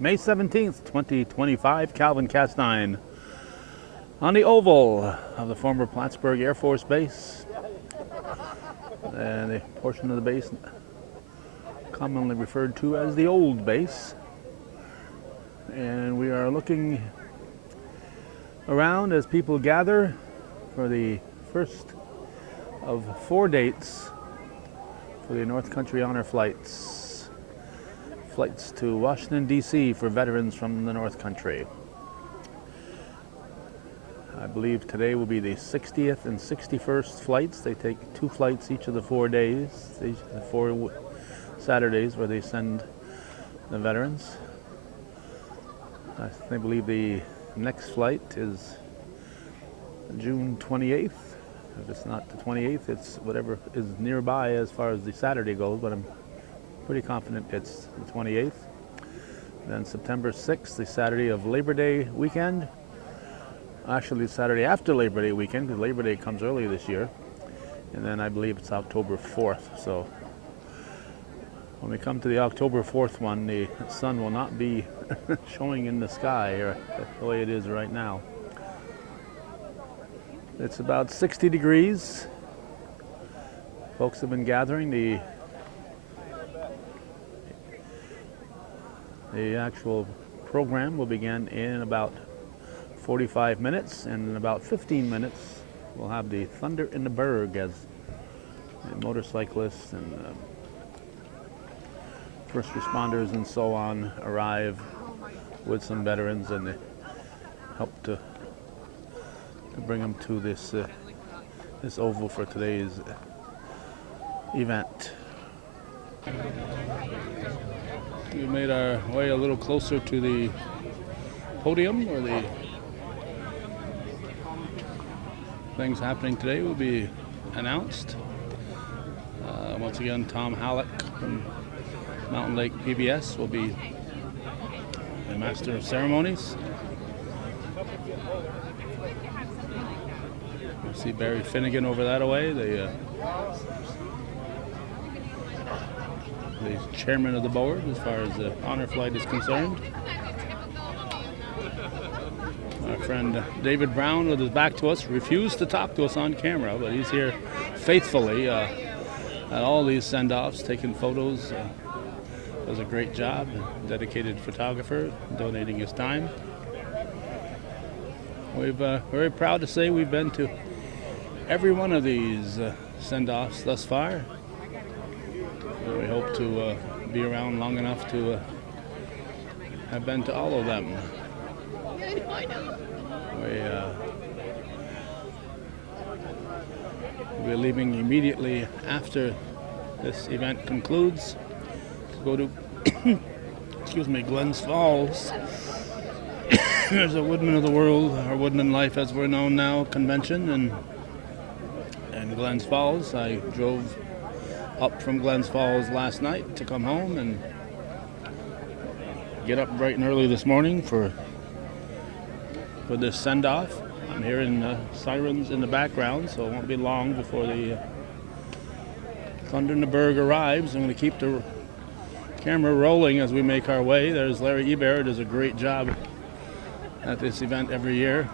May 17th, 2025, Calvin Castine on the oval of the former Plattsburgh Air Force Base, and a portion of the base commonly referred to as the old base. And we are looking around as people gather for the first of 4 dates for the North Country Honor Flights to Washington, D.C. for veterans from the North Country. I believe today will be the 60th and 61st flights. They take 2 flights each of the 4 days, each of the 4 Saturdays where they send the veterans. I believe the next flight is June 28th. If it's not the 28th, it's whatever is nearby as far as the Saturday goes, but I'm pretty confident it's the 28th. Then September 6th, the Saturday of Labor Day weekend. Actually, the Saturday after Labor Day weekend, because Labor Day comes early this year. And then I believe it's October 4th. So when we come to the October 4th one, the sun will not be showing in the sky here the way it is right now. It's about 60 degrees. Folks have been gathering. The actual program will begin in about 45 minutes, and in about 15 minutes we'll have the Thunder in the Berg as the motorcyclists and first responders and so on arrive with some veterans, and they help to bring them to this oval for today's event. We made our way a little closer to the podium where the things happening today will be announced. Once again, Tom Halleck from Mountain Lake PBS will be the Master of Ceremonies. You see Barry Finnegan over that way, the chairman of the board as far as the honor flight is concerned. Our friend David Brown, with his back to us, refused to talk to us on camera, but he's here faithfully at all these send-offs, taking photos. Does a great job, dedicated photographer, donating his time. We've very proud to say we've been to every one of these send-offs thus far. We hope to be around long enough to have been to all of them. We're leaving immediately after this event concludes to go to Glens Falls. There's a Woodman of the World, or Woodman Life as we're known now, convention in Glens Falls. I drove up from Glens Falls last night to come home and get up bright and early this morning for this send-off. I'm hearing sirens in the background, so it won't be long before the Thunder in the Berg arrives. I'm going to keep the camera rolling as we make our way. There's Larry Ebert, does a great job at this event every year.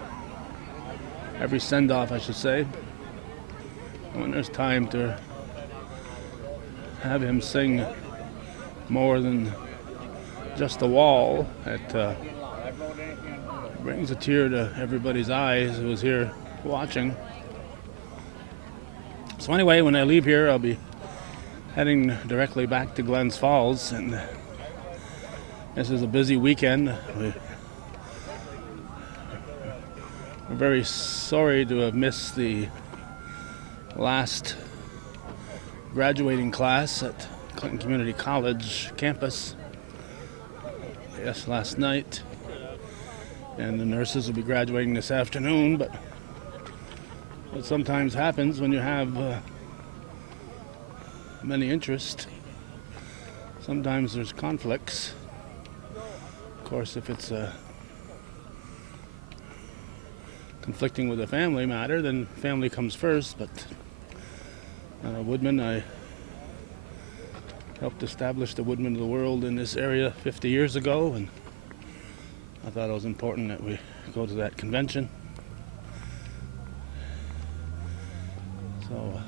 Every send-off, I should say. When there's time to have him sing more than just the wall, it brings a tear to everybody's eyes who was here watching. So anyway, when I leave here, I'll be heading directly back to Glens Falls, and this is a busy weekend. We're very sorry to have missed the last graduating class at Clinton Community College campus. Yes, last night. And the nurses will be graduating this afternoon, but what sometimes happens when you have many interests, sometimes there's conflicts. Of course, if it's conflicting with a family matter, then family comes first, but Woodman, I helped establish the Woodman of the World in this area 50 years ago, and I thought it was important that we go to that convention. So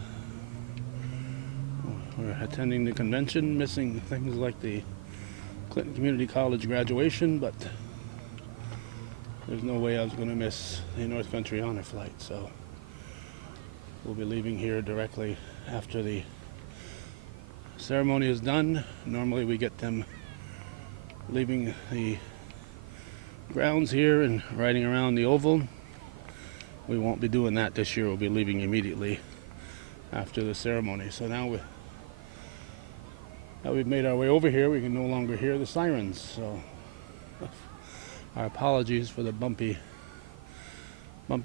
we're attending the convention, missing things like the Clinton Community College graduation, but there's no way I was going to miss the North Country Honor Flight, so we'll be leaving here directly after the ceremony is done. Normally we get them leaving the grounds here and riding around the oval. We won't be doing that this year. We'll be leaving immediately after the ceremony. So now we've made our way over here, we can no longer hear the sirens. So our apologies for the bumpy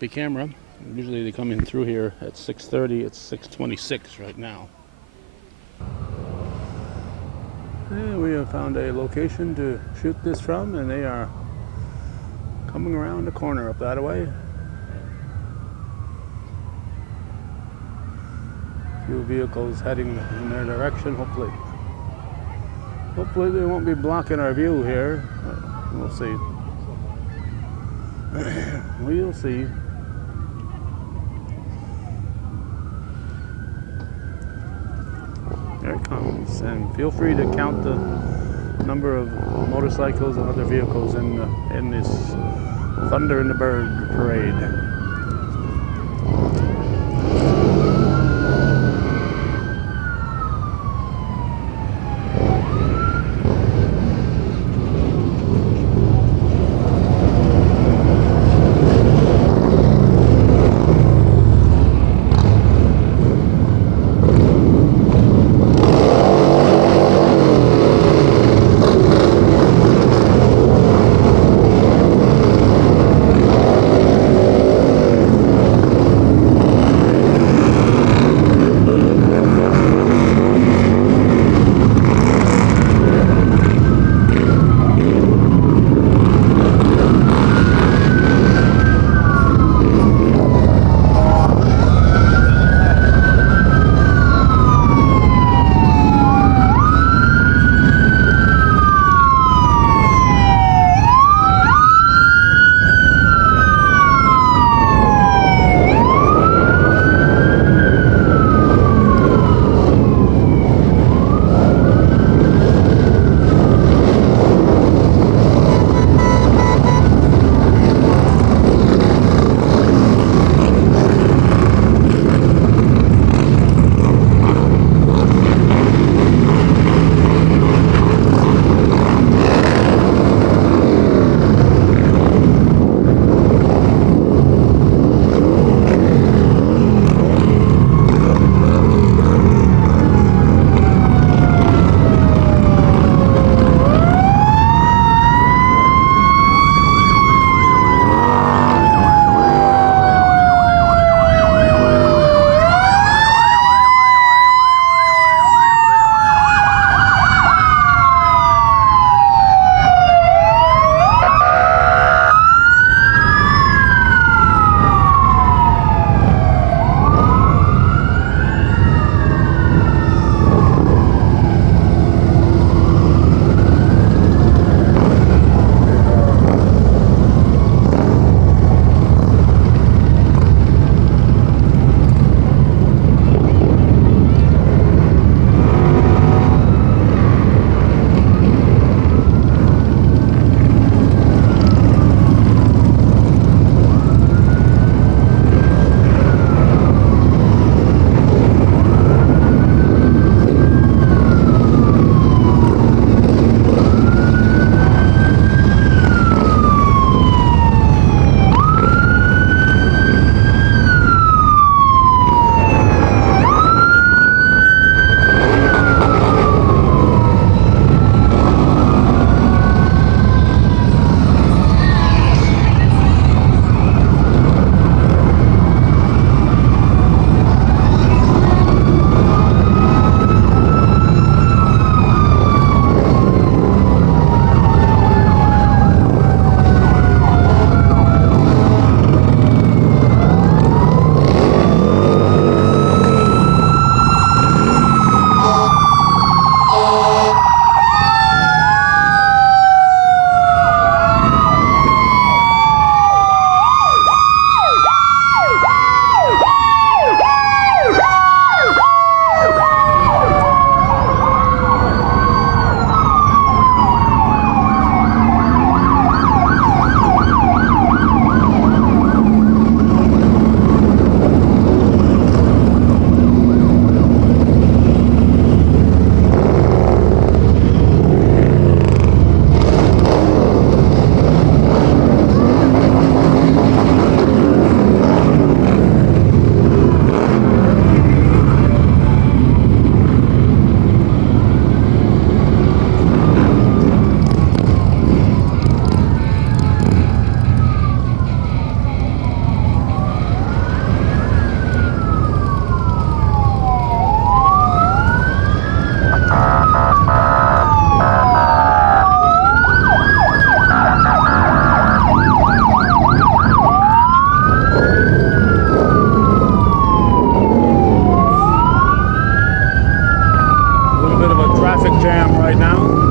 camera. Usually they come in through here at 6:30. It's 6:26 right now. And we have found a location to shoot this from, and they are coming around the corner up that way. A few vehicles heading in their direction. Hopefully they won't be blocking our view here. We'll see. We'll see. There it comes, and feel free to count the number of motorcycles and other vehicles in this Thunder in the Berg parade. right now.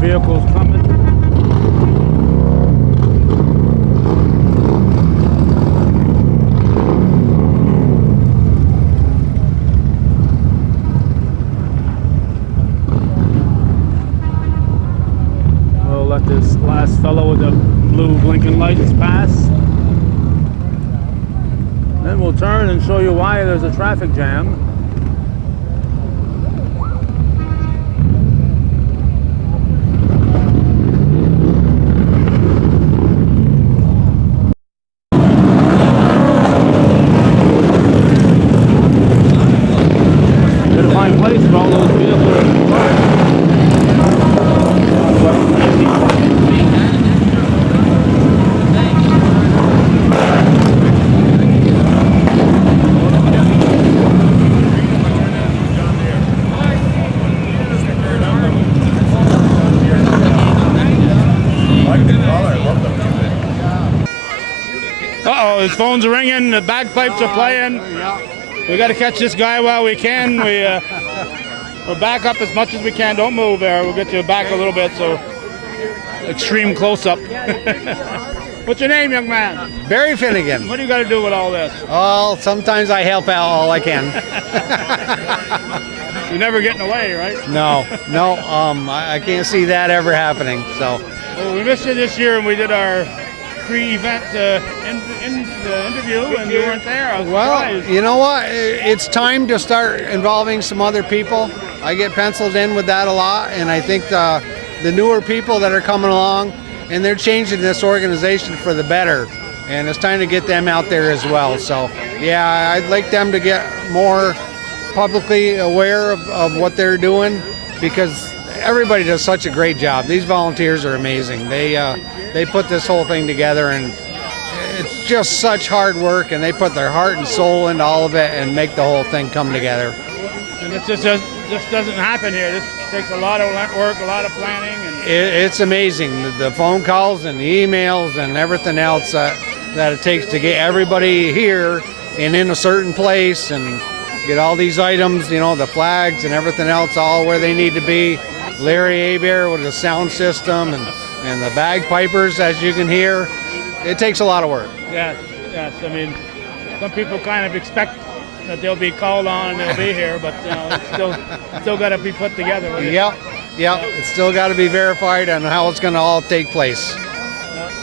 Vehicles coming. We'll let this last fellow with the blue blinking lights pass. Then we'll turn and show you why there's a traffic jam. Place for all those vehicles parked. Well, his phone's ringing, the bagpipes are playing. We got to catch this guy while we can. We're back up as much as we can. Don't move there. We'll get you back a little bit, so extreme close-up. What's your name, young man? Barry Finnegan. What do you got to do with all this? Oh, sometimes I help out all I can. You're never getting away, right? No, I can't see that ever happening. So. Well, we missed you this year, and we did our pre-event interview, and you weren't there. I was surprised. You know what? It's time to start involving some other people. I get penciled in with that a lot, and I think the newer people that are coming along, and they're changing this organization for the better, and it's time to get them out there as well. So, yeah, I'd like them to get more publicly aware of what they're doing, because everybody does such a great job. These volunteers are amazing. They put this whole thing together, and it's just such hard work, and they put their heart and soul into all of it and make the whole thing come together. And this just doesn't happen here. This takes a lot of work, a lot of planning. And it's amazing, the phone calls and the emails and everything else that it takes to get everybody here and in a certain place and get all these items, the flags and everything else all where they need to be. Larry Hebert with the sound system and the bagpipers, as you can hear. It takes a lot of work. Yes. I mean, some people kind of expect that they'll be called on and they'll be here, but it's still got to be put together. Yep. It's still got to be verified on how it's going to all take place.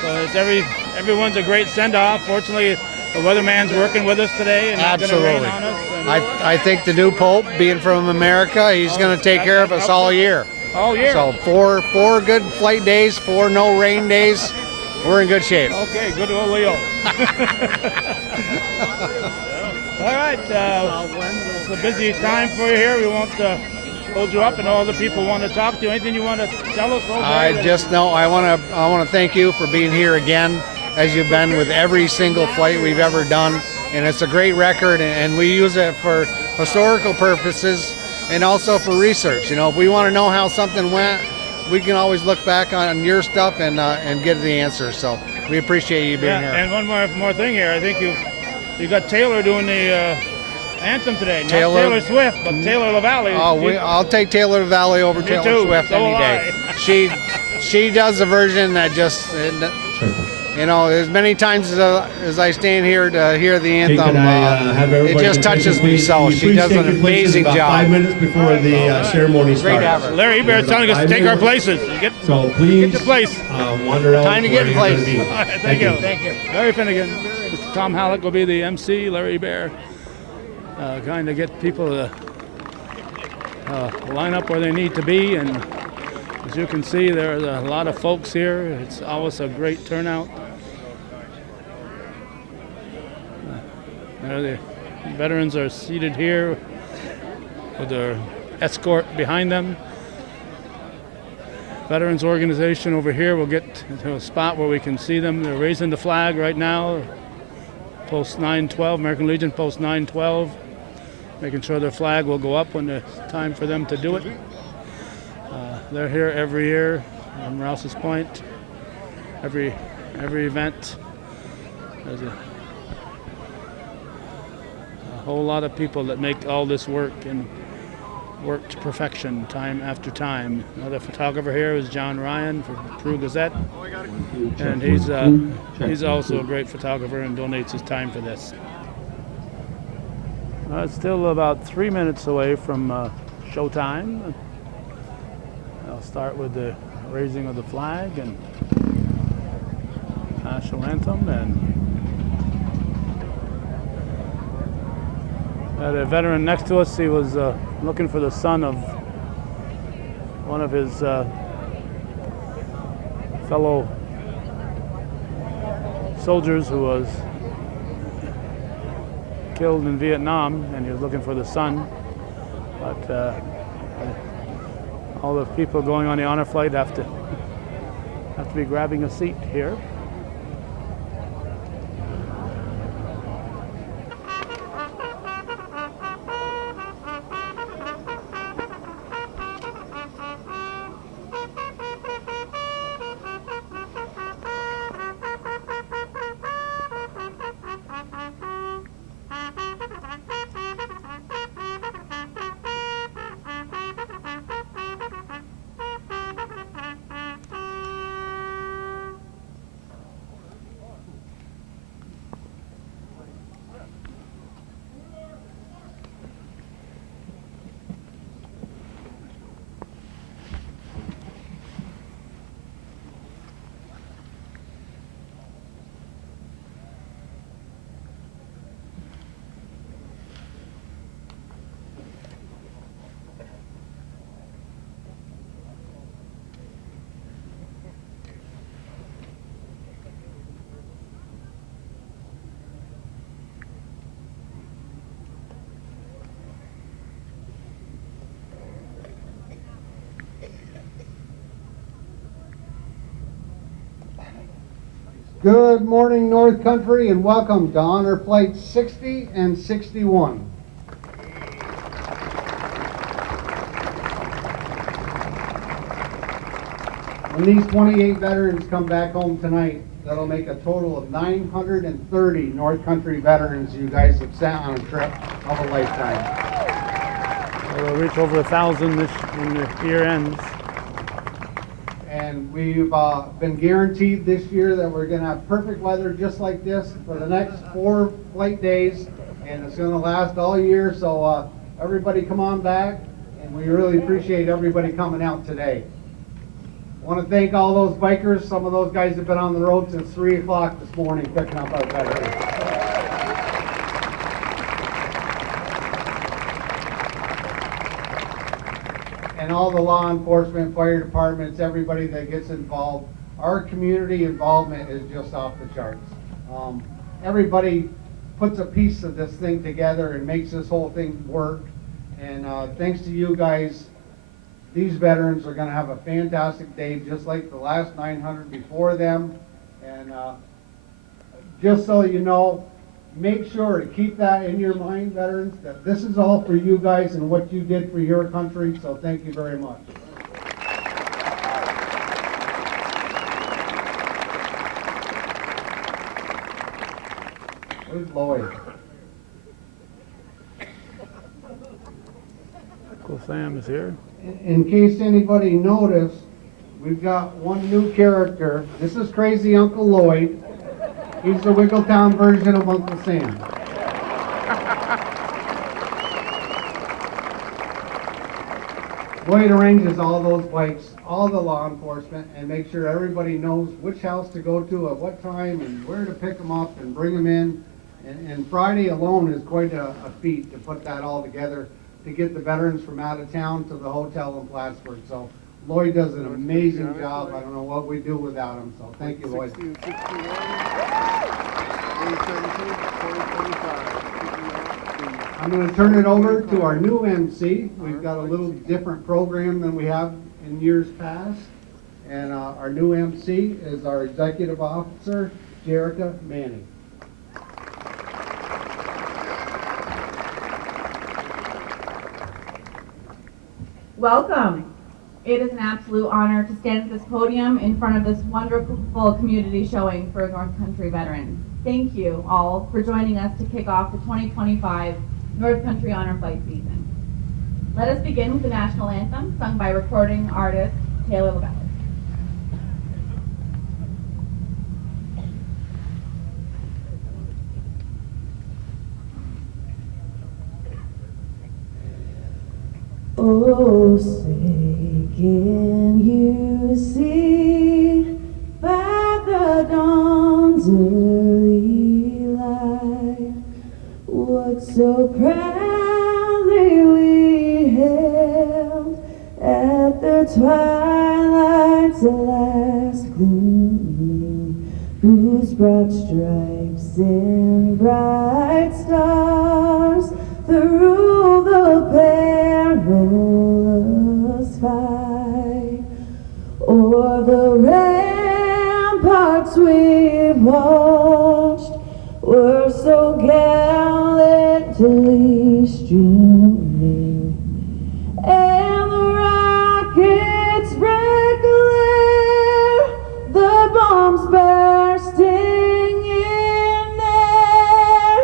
So it's everyone's a great send-off. Fortunately, the weatherman's working with us today and not going to rain on us. I think the new Pope, being from America, he's going to take care of us all year. All year. So four good flight days, 4 no rain days. We're in good shape. Okay, good old Leo. All right, it's a busy time for you here. We won't hold you up, and all the people want to talk to you. Anything you want to tell us? I want to thank you for being here again, as you've been with every single flight we've ever done, and it's a great record, and we use it for historical purposes and also for research. If we want to know how something went, we can always look back on your stuff and get the answers. So we appreciate you being here. And one more thing here. I think you got Taylor doing the anthem today. Not Taylor Swift, but Taylor LaValle. I'll take Taylor LaValle over Taylor Swift any day. She does a version that just, as many times as I stand here to hear the anthem, it just touches me so. She does an amazing job. 5 minutes before the ceremony starts. Larry Hebert's telling us to take our places. So please get your place. Wander out. Time to get in place. Thank you. Larry Finnegan. Mr. Tom Halleck will be the MC. Larry Hebert. Kind of get people to line up where they need to be, and as you can see, there's a lot of folks here. It's always a great turnout. The veterans are seated here with their escort behind them. Veterans organization over here will get to a spot where we can see them. They're raising the flag right now. Post 912, American Legion Post 912, making sure their flag will go up when it's time for them to do it. They're here every year on Rouse's Point. Every event. There's a whole lot of people that make all this work and work to perfection time after time. Another photographer here is John Ryan for Peru Gazette, and he's also a great photographer and donates his time for this. It's still about 3 minutes away from showtime. I'll start with the raising of the flag and national anthem, and a veteran next to us, he was looking for the son of one of his fellow soldiers who was killed in Vietnam, and he was looking for the son. But all the people going on the honor flight have to be grabbing a seat here. Good morning, North Country, and welcome to Honor Flight 60 and 61. When these 28 veterans come back home tonight, that'll make a total of 930 North Country veterans you guys have sent on a trip of a lifetime. We'll reach over 1,000 when the year ends. And we've been guaranteed this year that we're going to have perfect weather just like this for the next 4 flight days, and it's going to last all year. So everybody come on back, and we really appreciate everybody coming out today. I want to thank all those bikers. Some of those guys have been on the road since 3 o'clock this morning picking up our veterans. And all the law enforcement, fire departments, everybody that gets involved. Our community involvement is just off the charts. Everybody puts a piece of this thing together and makes this whole thing work. And thanks to you guys, these veterans are going to have a fantastic day, just like the last 900 before them. And just so you know, make sure to keep that in your mind, veterans, that this is all for you guys and what you did for your country. So thank you very much. Where's Lloyd? Uncle Sam is here. In case anybody noticed, we've got one new character. This is Crazy Uncle Lloyd. He's the Wiggletown version of Uncle Sam. Lloyd arranges all those bikes, all the law enforcement, and make sure everybody knows which house to go to at what time and where to pick them up and bring them in. And Friday alone is quite a feat to put that all together, to get the veterans from out of town to the hotel in Plattsburgh. So Lloyd does an amazing job. I don't know what we'd do without him. So thank you, Lloyd. 60 and 61, 2017, I'm going to turn it over to our new MC. We've got a little different program than we have in years past. And our new MC is our Executive Officer, Jerica Manning. Welcome. It is an absolute honor to stand at this podium in front of this wonderful community showing for North Country veterans. Thank you all for joining us to kick off the 2025 North Country Honor Flight season. Let us begin with the national anthem sung by recording artist Taylor LaBelle. Oh, say, can you see by the dawn's early light what so proudly we hailed at the twilight's last gleaming, whose broad stripes and bright stars through the perilous fight, o'er the ramparts we watched were so gallantly streaming, and the rockets break clear, the bombs bursting in air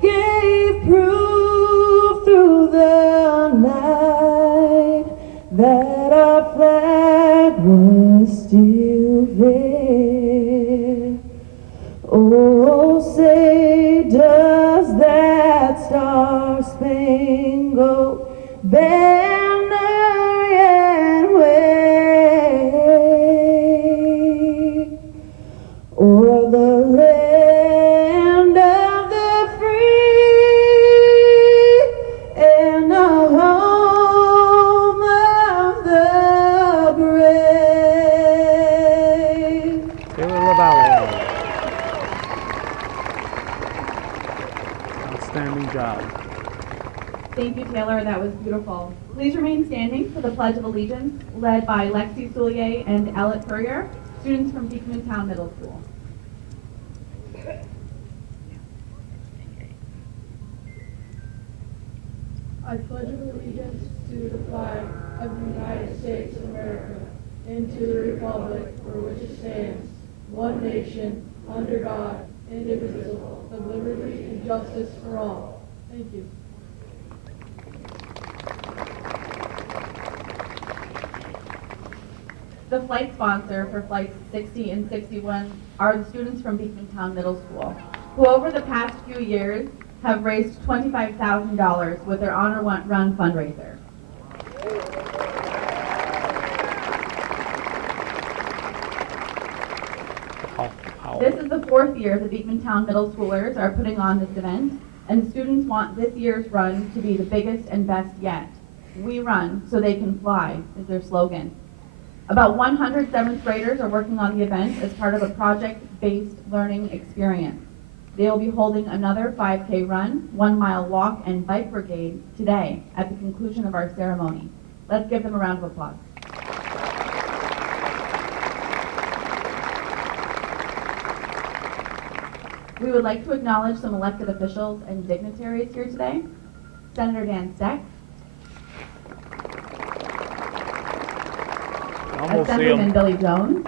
gave proof through the night that our flag was still there. Oh, say, does that star-spangled banner yet wave o'er the land of the free and the home of the brave? Taylor LaBelle. Outstanding job. Thank you, Taylor. That was beautiful. Please remain standing for the Pledge of Allegiance, led by Lexi Soulier and Ellett Purrier, students from Beekman Town Middle School. I pledge allegiance to the flag of the United States of America and to the republic for which it stands, one nation, under God, indivisible, with liberty and justice for all. Thank you. The flight sponsor for flights 60 and 61 are the students from Beekmantown Middle School, who over the past few years have raised $25,000 with their Honor Run fundraiser. This is the 4th year the Beekmantown Middle Schoolers are putting on this event, and the students want this year's run to be the biggest and best yet. We run so they can fly is their slogan. About 100 7th graders are working on the event as part of a project-based learning experience. They will be holding another 5K run, 1-mile walk, and bike brigade today at the conclusion of our ceremony. Let's give them a round of applause. We would like to acknowledge some elected officials and dignitaries here today. Senator Dan Steck, Assemblyman Billy Jones,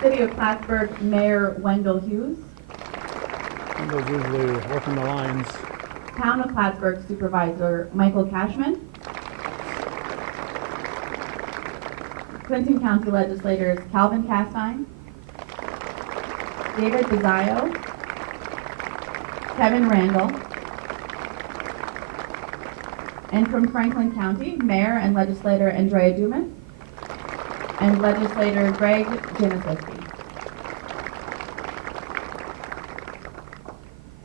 City of Plattsburgh Mayor Wendell Hughes, Wendell's usually working the lines. Town of Plattsburgh Supervisor Michael Cashman, Clinton County legislators Calvin Castine, David Bizio, Kevin Randall, and from Franklin County, Mayor and legislator Andrea Dumas, and legislator Greg Janisiski.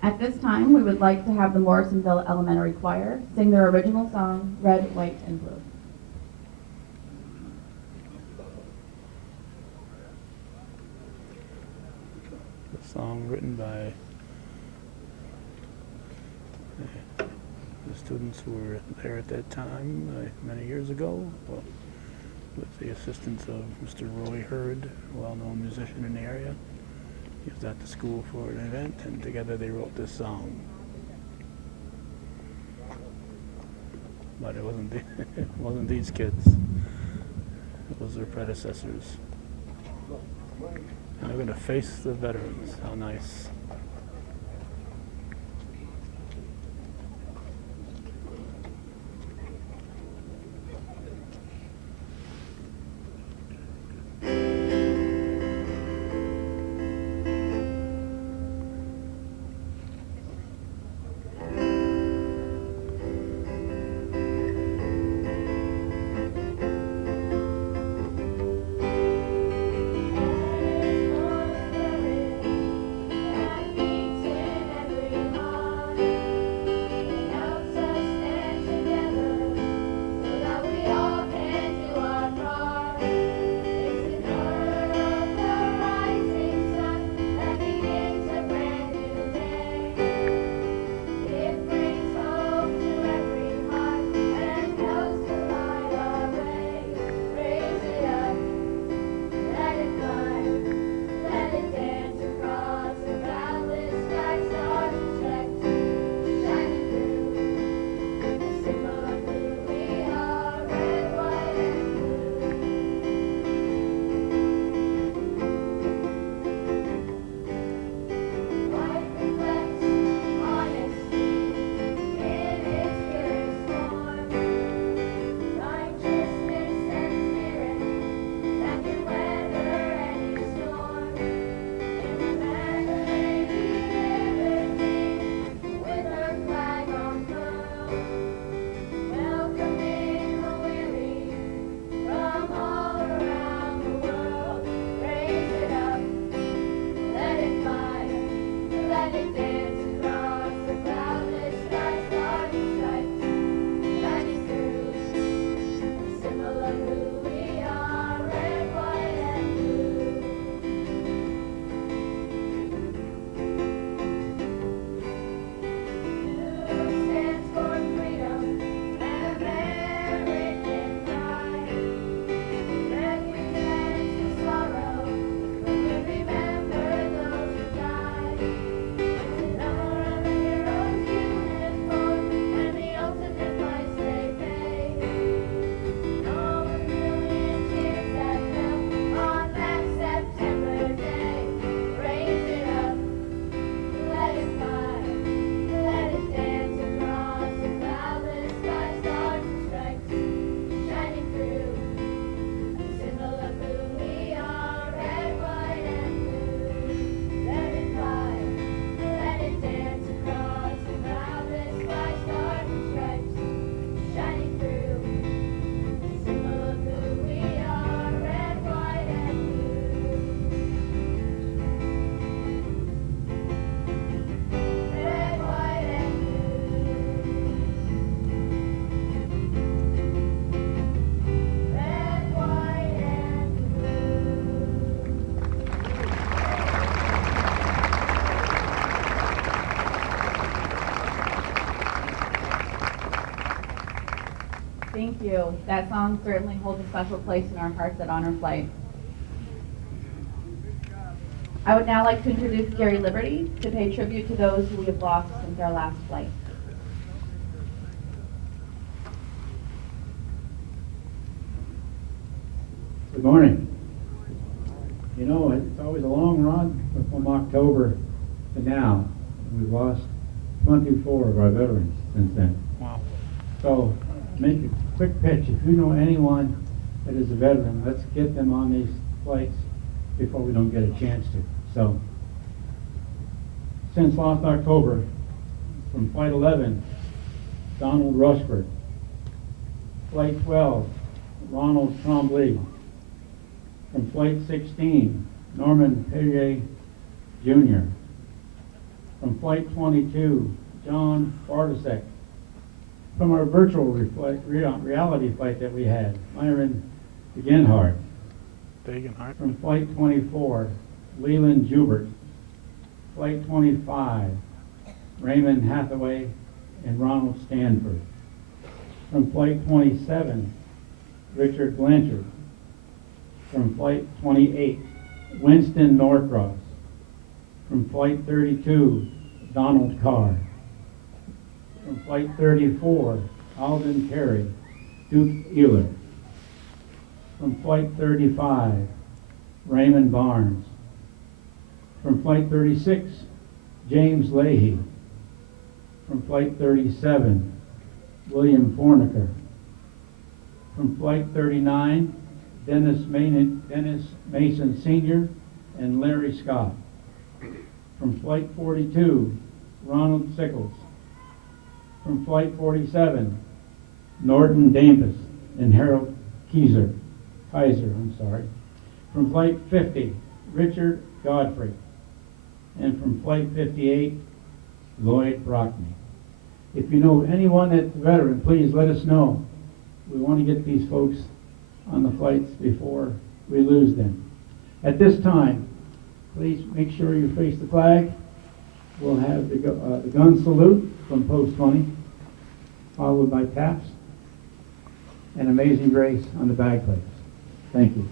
At this time, we would like to have the Morrisonville Elementary Choir sing their original song, Red, White, and Blue. The song written by the students who were there at that time many years ago, with the assistance of Mr. Roy Hurd, a well-known musician in the area. He was at the school for an event, and together they wrote this song. But it wasn't it wasn't these kids. It was their predecessors. And they're going to face the veterans. How nice. Thank you. That song certainly holds a special place in our hearts at Honor Flight. I would now like to introduce Gary Liberty to pay tribute to those who we have lost since our last flight. Good morning. You know, it's always a long run from October to now. We've lost 24 of our veterans since then. Wow. So, make a quick pitch. If you know anyone that is a veteran, let's get them on these flights before we don't get a chance to. So, since last October, from Flight 11, Donald Rushford. Flight 12, Ronald Trombley. From Flight 16, Norman Perrier Jr. From Flight 22, John Bartasek. From our virtual reality flight that we had, Myron Degenhardt. From Flight 24, Leland Jubert. Flight 25, Raymond Hathaway and Ronald Stanford. From Flight 27, Richard Blanchard. From Flight 28, Winston Norcross. From Flight 32, Donald Carr. From Flight 34, Alden Perry, Duke Euler. From Flight 35, Raymond Barnes. From Flight 36, James Leahy. From Flight 37, William Forniker. From Flight 39, Dennis Mason Sr. and Larry Scott. From Flight 42, Ronald Sickles. From Flight 47, Norton Dampus and Harold Kaiser. From Flight 50, Richard Godfrey. And from Flight 58, Lloyd Brockney. If you know anyone that's a veteran, please let us know. We want to get these folks on the flights before we lose them. At this time, please make sure you face the flag. We'll have the gun salute from Post 20, followed by taps and Amazing Grace on the bagpipes. Thank you.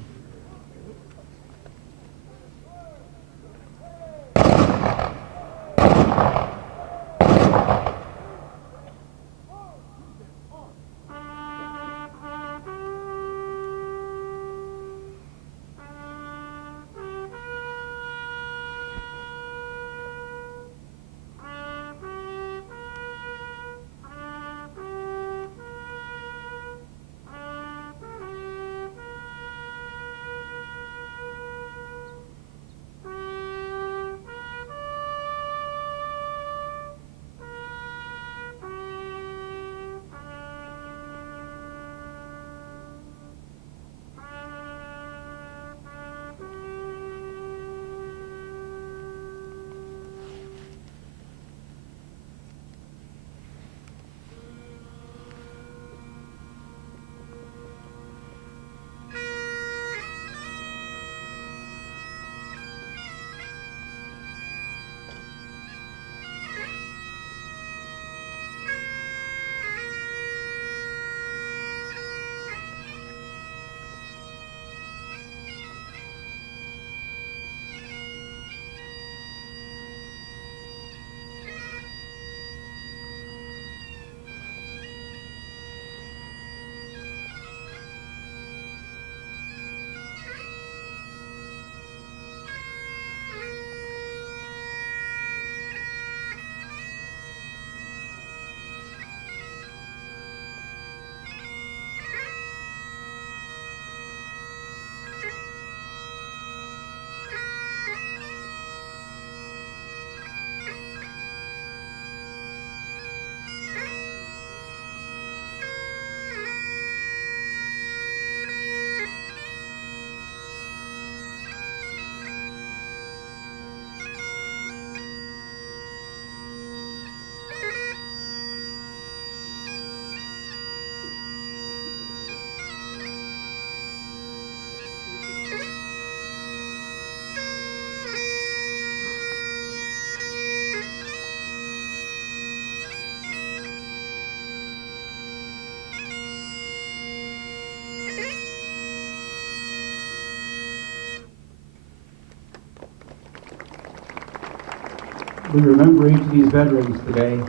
we remember each of these veterans today.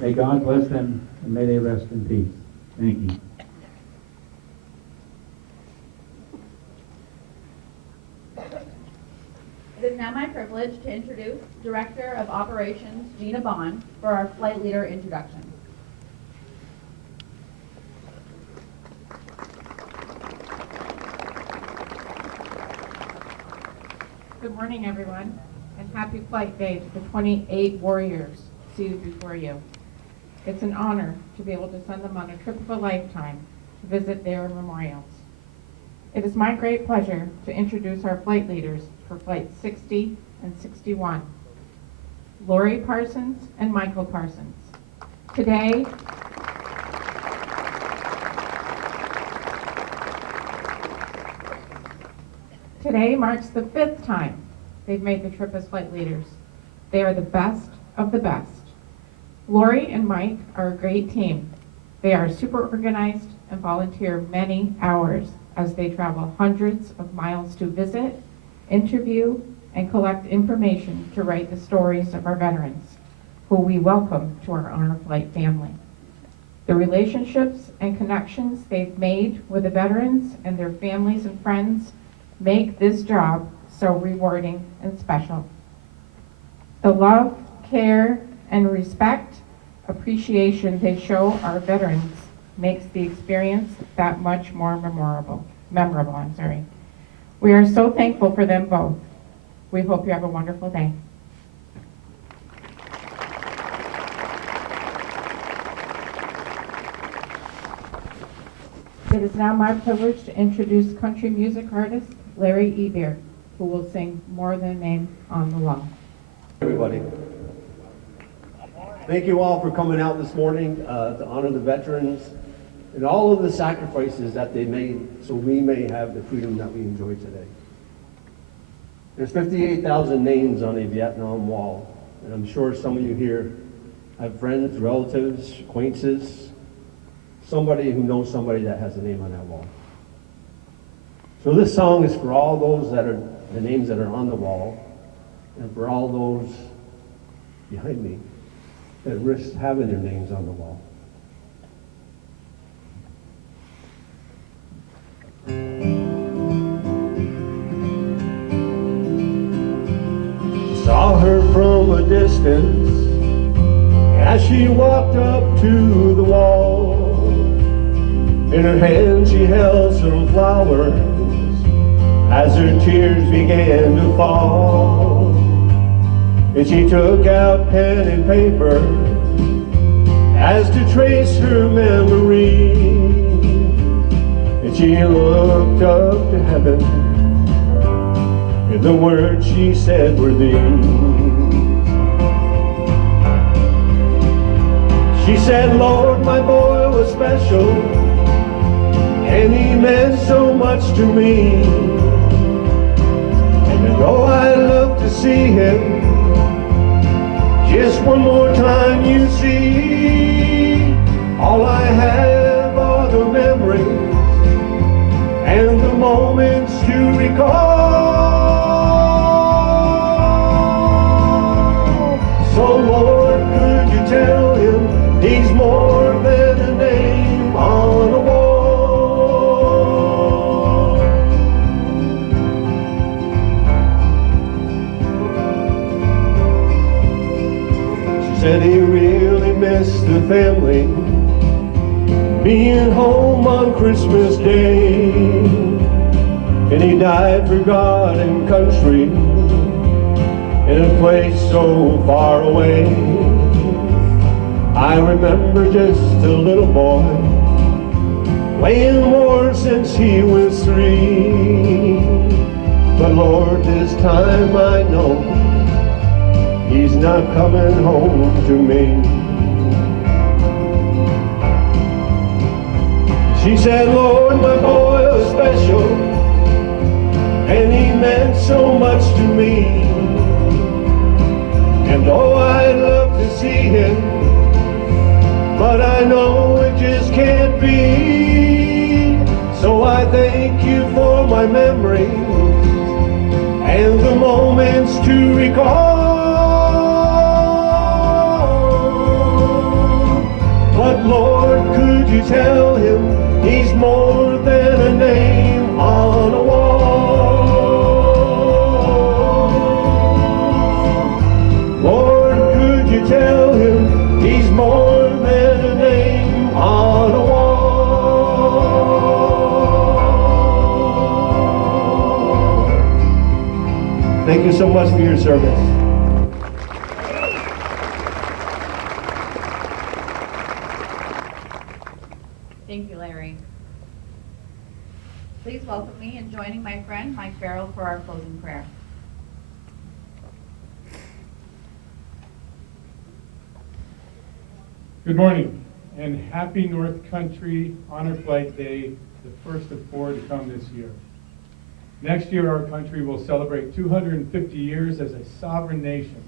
May God bless them and may they rest in peace. Thank you. It is now my privilege to introduce Director of Operations Gina Bond for our flight leader introduction. Good morning, everyone, and happy Flight Day to the 28 warriors seated before you. It's an honor to be able to send them on a trip of a lifetime to visit their memorials. It is my great pleasure to introduce our flight leaders for Flights 60 and 61, Lori Parsons and Michael Parsons. Today marks the 5th time they've made the trip as flight leaders. They are the best of the best. Lori and Mike are a great team. They are super organized and volunteer many hours as they travel hundreds of miles to visit, interview, and collect information to write the stories of our veterans, who we welcome to our Honor Flight family. The relationships and connections they've made with the veterans and their families and friends make this job so rewarding and special. The love, care, and respect, appreciation they show our veterans makes the experience that much more memorable. We are so thankful for them both. We hope you have a wonderful day. It is now my privilege to introduce country music artist Larry Ebeer, who will sing More Than a Name on the Wall. Everybody. Thank you all for coming out this morning to honor the veterans and all of the sacrifices that they made so we may have the freedom that we enjoy today. There's 58,000 names on a Vietnam wall, and I'm sure some of you here have friends, relatives, acquaintances, somebody who knows somebody that has a name on that wall. So this song is for all those that are the names that are on the wall, and for all those behind me that risk having their names on the wall. Saw her from a distance as she walked up to the wall. In her hand she held some flowers as her tears began to fall. And she took out pen and paper as to trace her memory. And she looked up to heaven, and the words she said were these. She said, Lord, my boy was special, and he meant so much to me. And though I look to see him just one more time, you see, all I have are the memories and the moments to recall. So Lord, could you tell him he's more than a name on a wall? She said he really missed the family, being home on Christmas Day. And he died for God and country in a place so far away. I remember just a little boy playing war since he was 3. But Lord, this time I know he's not coming home to me. She said, Lord, my boy was special, and he meant so much to me. And oh, I'd love to see him, but I know it just can't be. So I thank you for my memories and the moments to recall. Lord, could you tell him he's more than a name on a wall? Lord, could you tell him he's more than a name on a wall? Thank you so much for your service. Thank you, Larry. Please welcome me in joining my friend Mike Farrell for our closing prayer. Good morning and happy North Country Honor Flight Day, the first of 4 to come this year. Next year, our country will celebrate 250 years as a sovereign nation.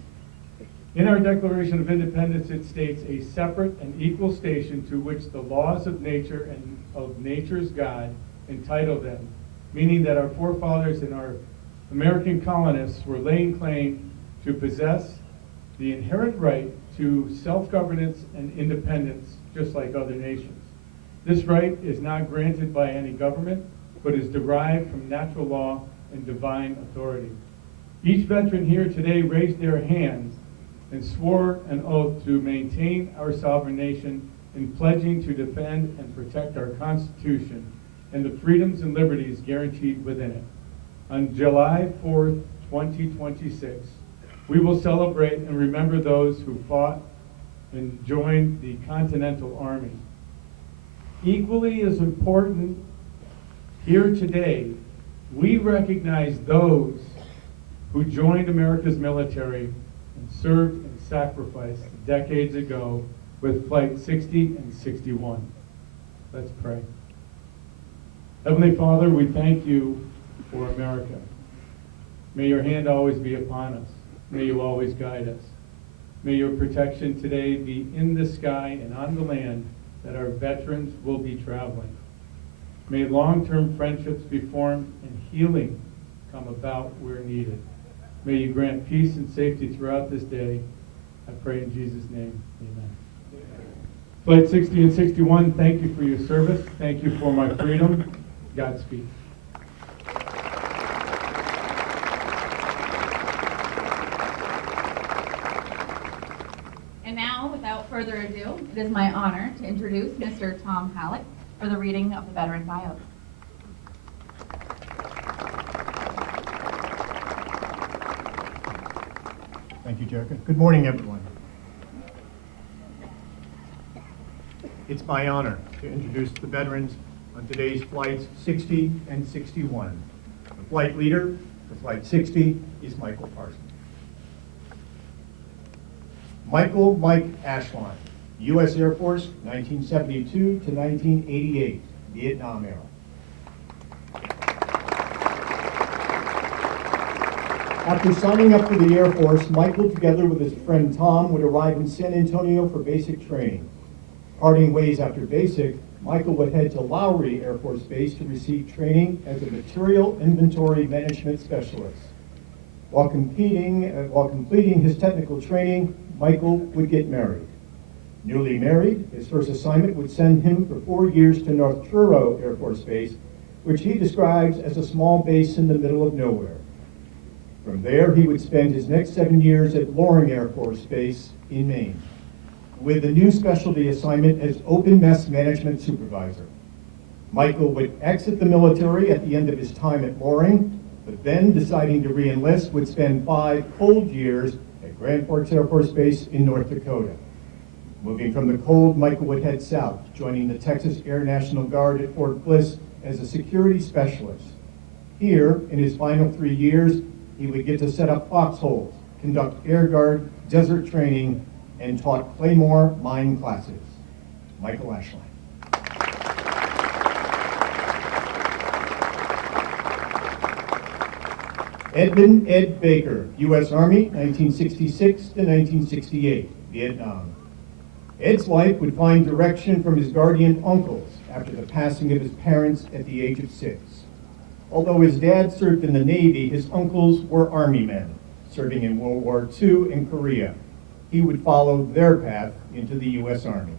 In our Declaration of Independence, it states a separate and equal station to which the laws of nature and of nature's God entitle them, meaning that our forefathers and our American colonists were laying claim to possess the inherent right to self-governance and independence, just like other nations. This right is not granted by any government, but is derived from natural law and divine authority. Each veteran here today raised their hands and swore an oath to maintain our sovereign nation in pledging to defend and protect our Constitution and the freedoms and liberties guaranteed within it. On July 4th, 2026, we will celebrate and remember those who fought and joined the Continental Army. Equally as important, here today, we recognize those who joined America's military and served and sacrificed decades ago with Flight 60 and 61. Let's pray. Heavenly Father, we thank you for America. May your hand always be upon us. May you always guide us. May your protection today be in the sky and on the land that our veterans will be traveling. May long-term friendships be formed and healing come about where needed. May you grant peace and safety throughout this day. I pray in Jesus' name, amen. Flight 60 and 61, thank you for your service. Thank you for my freedom. Godspeed. And now, without further ado, it is my honor to introduce Mr. Tom Halleck for the reading of the veteran bios. Thank you, Jerica. Good morning, everyone. It's my honor to introduce the veterans on today's flights 60 and 61. The flight leader for Flight 60 is Michael Parsons. Michael Mike Ashline, U.S. Air Force, 1972 to 1988, Vietnam era. After signing up for the Air Force, Michael, together with his friend Tom, would arrive in San Antonio for basic training. Parting ways after basic, Michael would head to Lowry Air Force Base to receive training as a material inventory management specialist. While completing his technical training, Michael would get married. Newly married, his first assignment would send him for 4 years to North Truro Air Force Base, which he describes as a small base in the middle of nowhere. From there, he would spend his next 7 years at Loring Air Force Base in Maine, with a new specialty assignment as open mess management supervisor. Michael would exit the military at the end of his time at Loring, but then, deciding to re-enlist, would spend 5 cold years at Grand Forks Air Force Base in North Dakota. Moving from the cold, Michael would head south, joining the Texas Air National Guard at Fort Bliss as a security specialist. Here, in his final 3 years, he would get to set up foxholes, conduct air guard, desert training, and taught Claymore mine classes. Michael Ashline. Edmund Ed Baker, U.S. Army, 1966 to 1968, Vietnam. Ed's life would find direction from his guardian uncles after the passing of his parents at the age of 6. Although his dad served in the Navy, his uncles were Army men, serving in World War II and Korea. He would follow their path into the U.S. Army.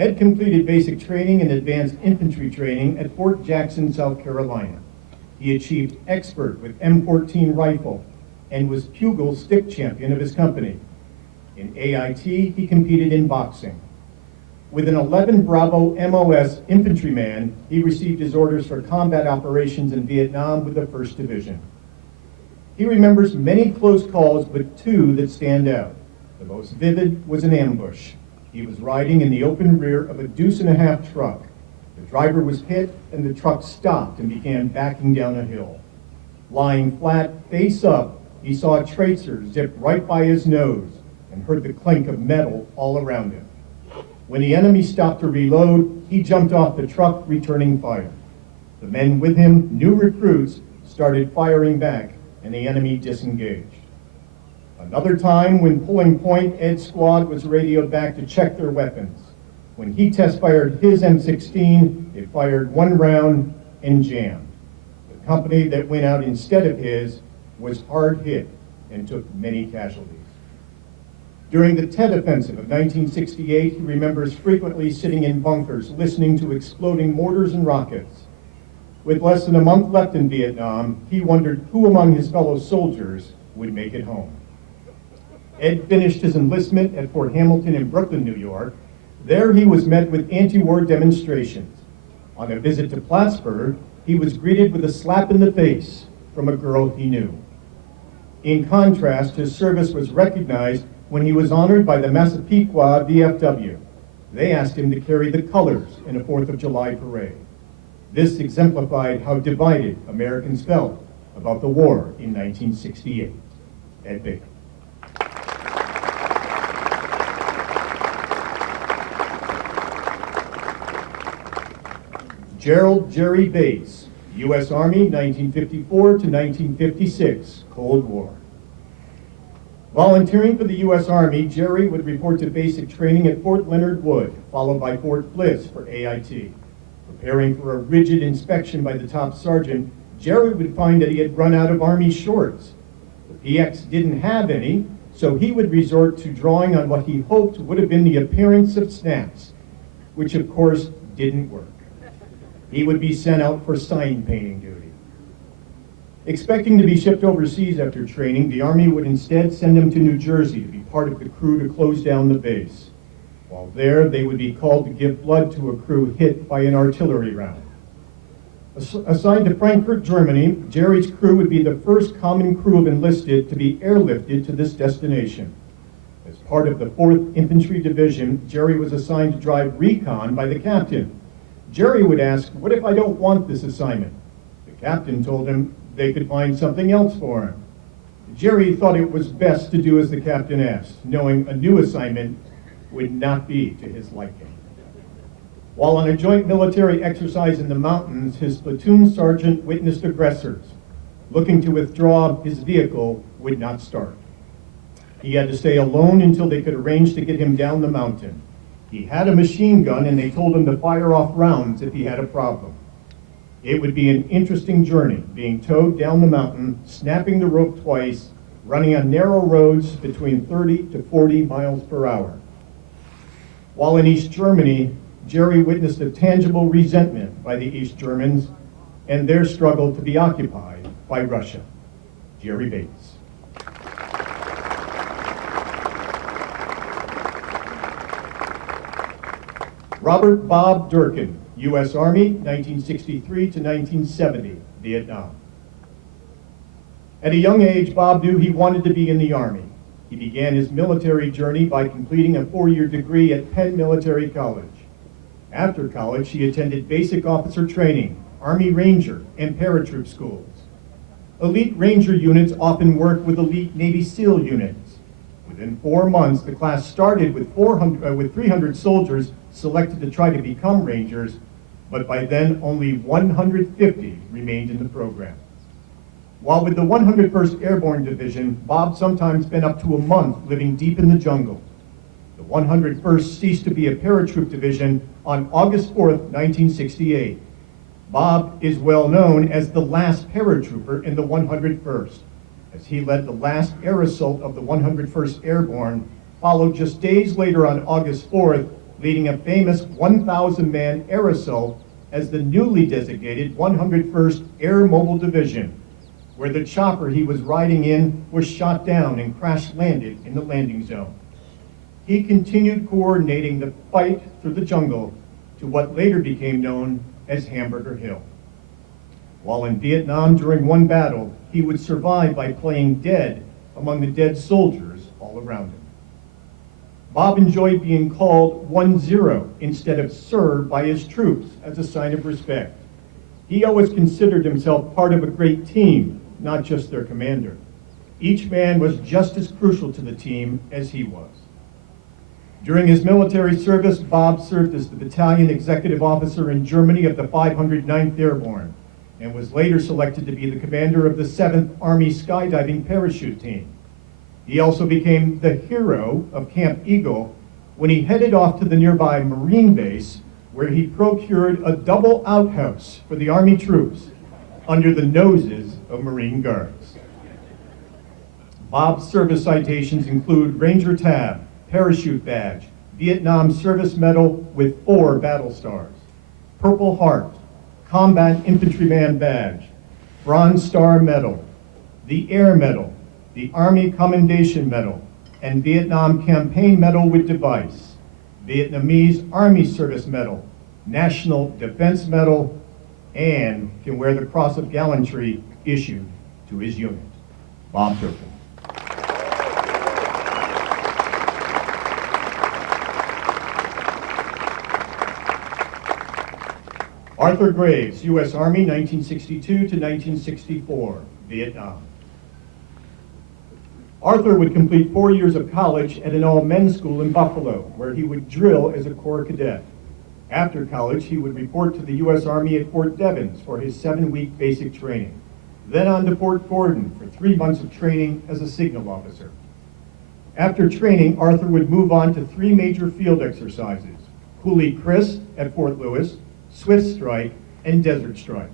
Ed completed basic training and advanced infantry training at Fort Jackson, South Carolina. He achieved expert with M14 rifle and was Pugil stick champion of his company. In AIT, he competed in boxing. With an 11 Bravo MOS infantryman, he received his orders for combat operations in Vietnam with the 1st Division. He remembers many close calls, but two that stand out. The most vivid was an ambush. He was riding in the open rear of a deuce-and-a-half truck. The driver was hit, and the truck stopped and began backing down a hill. Lying flat, face up, he saw a tracer zip right by his nose and heard the clink of metal all around him. When the enemy stopped to reload, he jumped off the truck, returning fire. The men with him, new recruits, started firing back, and the enemy disengaged. Another time, when pulling point, Ed's squad was radioed back to check their weapons. When he test-fired his M16, it fired one round and jammed. The company that went out instead of his was hard hit and took many casualties. During the Tet Offensive of 1968, he remembers frequently sitting in bunkers listening to exploding mortars and rockets. With less than a month left in Vietnam, he wondered who among his fellow soldiers would make it home. Ed finished his enlistment at Fort Hamilton in Brooklyn, New York. There he was met with anti-war demonstrations. On a visit to Plattsburgh, he was greeted with a slap in the face from a girl he knew. In contrast, his service was recognized when he was honored by the Massapequa VFW. They asked him to carry the colors in a 4th of July parade. This exemplified how divided Americans felt about the war in 1968. Ed Baker. Gerald Jerry Bates, U.S. Army, 1954 to 1956, Cold War. Volunteering for the U.S. Army, Jerry would report to basic training at Fort Leonard Wood, followed by Fort Bliss for AIT. Preparing for a rigid inspection by the top sergeant, Jerry would find that he had run out of Army shorts. The PX didn't have any, so he would resort to drawing on what he hoped would have been the appearance of snaps, which of course didn't work. He would be sent out for sign painting duty. Expecting to be shipped overseas after training, the Army would instead send him to New Jersey to be part of the crew to close down the base. While there, they would be called to give blood to a crew hit by an artillery round. Assigned to Frankfurt, Germany, Jerry's crew would be the first common crew of enlisted to be airlifted to this destination. As part of the 4th Infantry Division, Jerry was assigned to drive recon by the captain. Jerry would ask, "What if I don't want this assignment?" The captain told him they could find something else for him. Jerry thought it was best to do as the captain asked, knowing a new assignment would not be to his liking. While on a joint military exercise in the mountains, his platoon sergeant witnessed aggressors. Looking to withdraw, his vehicle would not start. He had to stay alone until they could arrange to get him down the mountain. He had a machine gun, and they told him to fire off rounds if he had a problem. It would be an interesting journey, being towed down the mountain, snapping the rope twice, running on narrow roads between 30 to 40 miles per hour. While in East Germany, Jerry witnessed a tangible resentment by the East Germans and their struggle to be occupied by Russia. Jerry Bates. Robert Bob Durkin, U.S. Army, 1963 to 1970, Vietnam. At a young age, Bob knew he wanted to be in the Army. He began his military journey by completing a 4-year degree at Penn Military College. After college, he attended basic officer training, Army Ranger, and paratroop schools. Elite Ranger units often work with elite Navy SEAL units. Within 4 months, the class started with 300 soldiers selected to try to become Rangers, but by then only 150 remained in the program. While with the 101st Airborne Division, Bob sometimes spent up to a month living deep in the jungle. The 101st ceased to be a paratroop division on August 4th, 1968. Bob is well known as the last paratrooper in the 101st, as he led the last air assault of the 101st Airborne, followed just days later on August 4th leading a famous 1,000-man air assault as the newly designated 101st Air Mobile Division, where the chopper he was riding in was shot down and crash-landed in the landing zone. He continued coordinating the fight through the jungle to what later became known as Hamburger Hill. While in Vietnam during one battle, he would survive by playing dead among the dead soldiers all around him. Bob enjoyed being called 1-0 instead of sir by his troops as a sign of respect. He always considered himself part of a great team, not just their commander. Each man was just as crucial to the team as he was. During his military service, Bob served as the battalion executive officer in Germany of the 509th Airborne, and was later selected to be the commander of the 7th Army Skydiving Parachute Team. He also became the hero of Camp Eagle when he headed off to the nearby Marine base, where he procured a double outhouse for the Army troops under the noses of Marine guards. Bob's service citations include Ranger Tab, Parachute Badge, Vietnam Service Medal with 4 battle stars, Purple Heart, Combat Infantryman Badge, Bronze Star Medal, the Air Medal, the Army Commendation Medal, and Vietnam Campaign Medal with Device, Vietnamese Army Service Medal, National Defense Medal, and can wear the Cross of Gallantry issued to his unit. Bob Turpin. Arthur Graves, U.S. Army, 1962 to 1964, Vietnam. Arthur would complete 4 years of college at an all-men's school in Buffalo, where he would drill as a Corps cadet. After college, he would report to the U.S. Army at Fort Devens for his 7-week basic training, then on to Fort Gordon for 3 months of training as a signal officer. After training, Arthur would move on to 3 major field exercises: Coolie Chris at Fort Lewis, Swift Strike, and Desert Strike.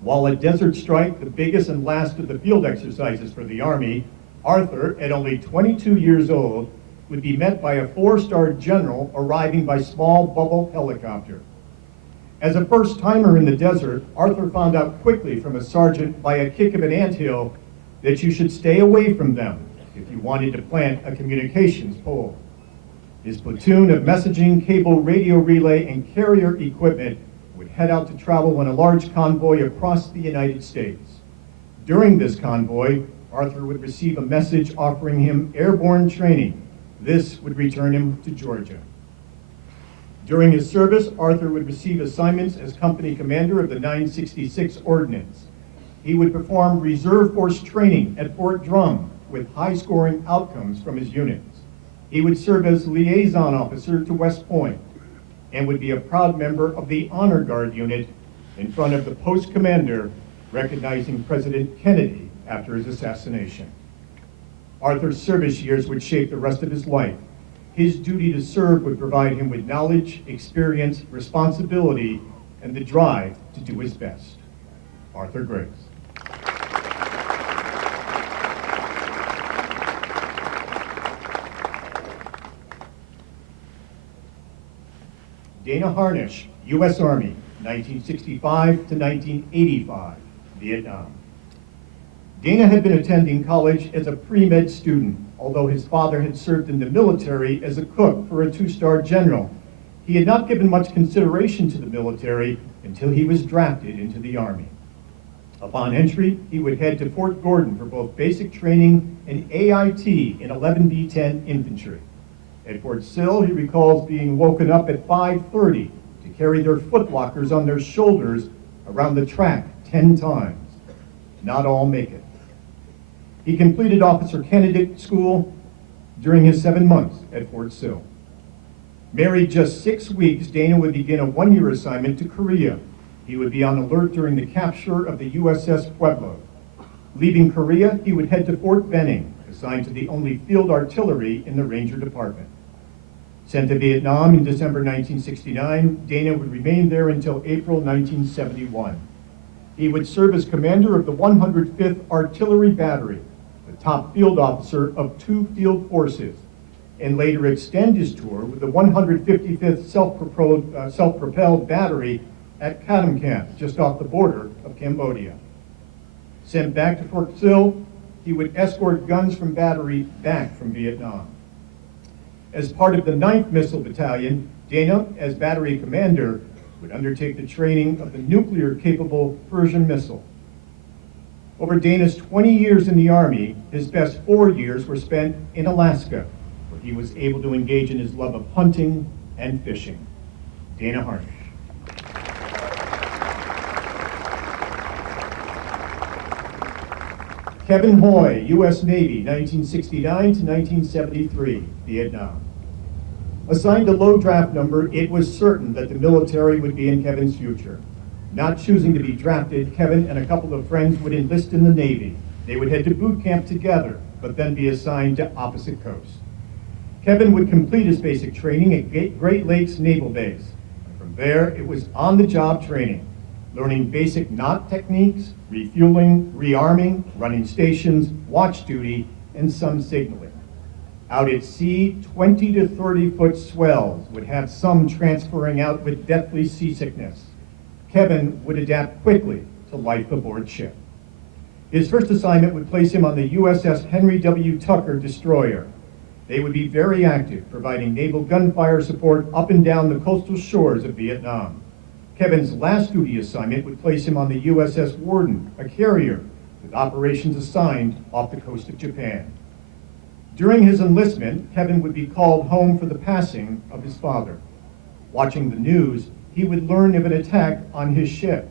While at Desert Strike, the biggest and last of the field exercises for the Army, Arthur, at only 22 years old, would be met by a 4-star general arriving by small bubble helicopter. As a first-timer in the desert, Arthur found out quickly from a sergeant by a kick of an anthill that you should stay away from them if you wanted to plant a communications pole. His platoon of messaging, cable, radio relay, and carrier equipment would head out to travel on a large convoy across the United States. During this convoy, Arthur would receive a message offering him airborne training. This would return him to Georgia. During his service, Arthur would receive assignments as company commander of the 966 Ordnance. He would perform reserve force training at Fort Drum with high-scoring outcomes from his units. He would serve as liaison officer to West Point and would be a proud member of the Honor Guard unit in front of the post commander recognizing President Kennedy after his assassination. Arthur's service years would shape the rest of his life. His duty to serve would provide him with knowledge, experience, responsibility, and the drive to do his best. Arthur Graves. Dana Harnish, U.S. Army, 1965 to 1985, Vietnam. Dana had been attending college as a pre-med student, although his father had served in the military as a cook for a 2-star general. He had not given much consideration to the military until he was drafted into the Army. Upon entry, he would head to Fort Gordon for both basic training and AIT in 11B-10 infantry. At Fort Sill, he recalls being woken up at 5:30 to carry their footlockers on their shoulders around the track 10 times. Not all make it. He completed officer candidate school during his 7 months at Fort Sill. Married just 6 weeks, Dana would begin a 1-year assignment to Korea. He would be on alert during the capture of the USS Pueblo. Leaving Korea, he would head to Fort Benning, assigned to the only field artillery in the Ranger Department. Sent to Vietnam in December 1969, Dana would remain there until April 1971. He would serve as commander of the 105th Artillery Battery, the top field officer of 2 field forces, and later extend his tour with the 155th self-propelled battery at Katam Camp, just off the border of Cambodia. Sent back to Fort Sill, he would escort guns from battery back from Vietnam. As part of the 9th Missile Battalion, Dana, as battery commander, would undertake the training of the nuclear-capable Persian missile. Over Dana's 20 years in the Army, his best 4 years were spent in Alaska, where he was able to engage in his love of hunting and fishing. Dana Harnish. Kevin Hoy, U.S. Navy, 1969 to 1973, Vietnam. Assigned a low draft number, it was certain that the military would be in Kevin's future. Not choosing to be drafted, Kevin and a couple of friends would enlist in the Navy. They would head to boot camp together, but then be assigned to opposite coasts. Kevin would complete his basic training at Great Lakes Naval Base. From there, it was on-the-job training, learning basic knot techniques, refueling, rearming, running stations, watch duty, and some signaling. Out at sea, 20 to 30-foot swells would have some transferring out with deathly seasickness. Kevin would adapt quickly to life aboard ship. His first assignment would place him on the USS Henry W. Tucker destroyer. They would be very active, providing naval gunfire support up and down the coastal shores of Vietnam. Kevin's last duty assignment would place him on the USS Warden, a carrier, with operations assigned off the coast of Japan. During his enlistment, Kevin would be called home for the passing of his father. Watching the news, he would learn of an attack on his ship.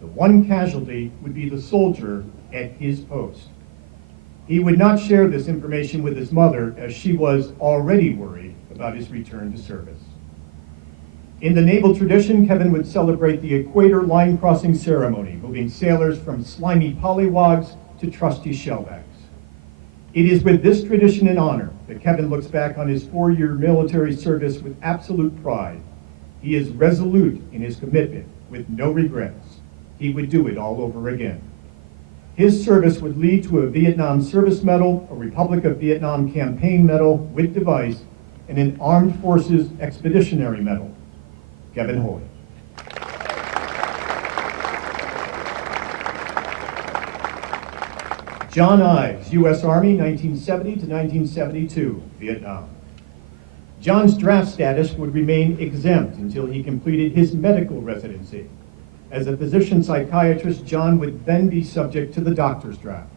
The one casualty would be the soldier at his post. He would not share this information with his mother, as she was already worried about his return to service. In the naval tradition, Kevin would celebrate the equator line crossing ceremony, moving sailors from slimy polywogs to trusty shellbacks. It is with this tradition and honor that Kevin looks back on his 4-year military service with absolute pride. He is resolute in his commitment, with no regrets. He would do it all over again. His service would lead to a Vietnam Service Medal, a Republic of Vietnam Campaign Medal with device, and an Armed Forces Expeditionary Medal. Kevin Hoy. John Ives, U.S. Army, 1970 to 1972, Vietnam. John's draft status would remain exempt until he completed his medical residency. As a physician psychiatrist, John would then be subject to the doctor's draft.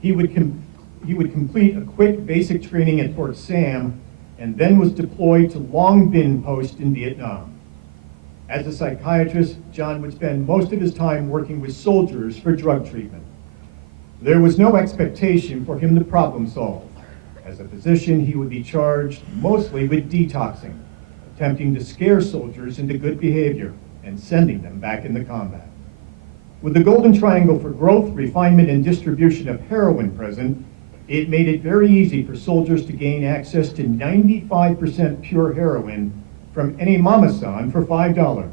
He would complete a quick basic training at Fort Sam and then was deployed to Long Binh Post in Vietnam. As a psychiatrist, John would spend most of his time working with soldiers for drug treatment. There was no expectation for him to problem solve. As a physician, he would be charged mostly with detoxing, attempting to scare soldiers into good behavior and sending them back into combat. With the Golden Triangle for growth, refinement, and distribution of heroin present, it made it very easy for soldiers to gain access to 95% pure heroin from any mama-san for $5.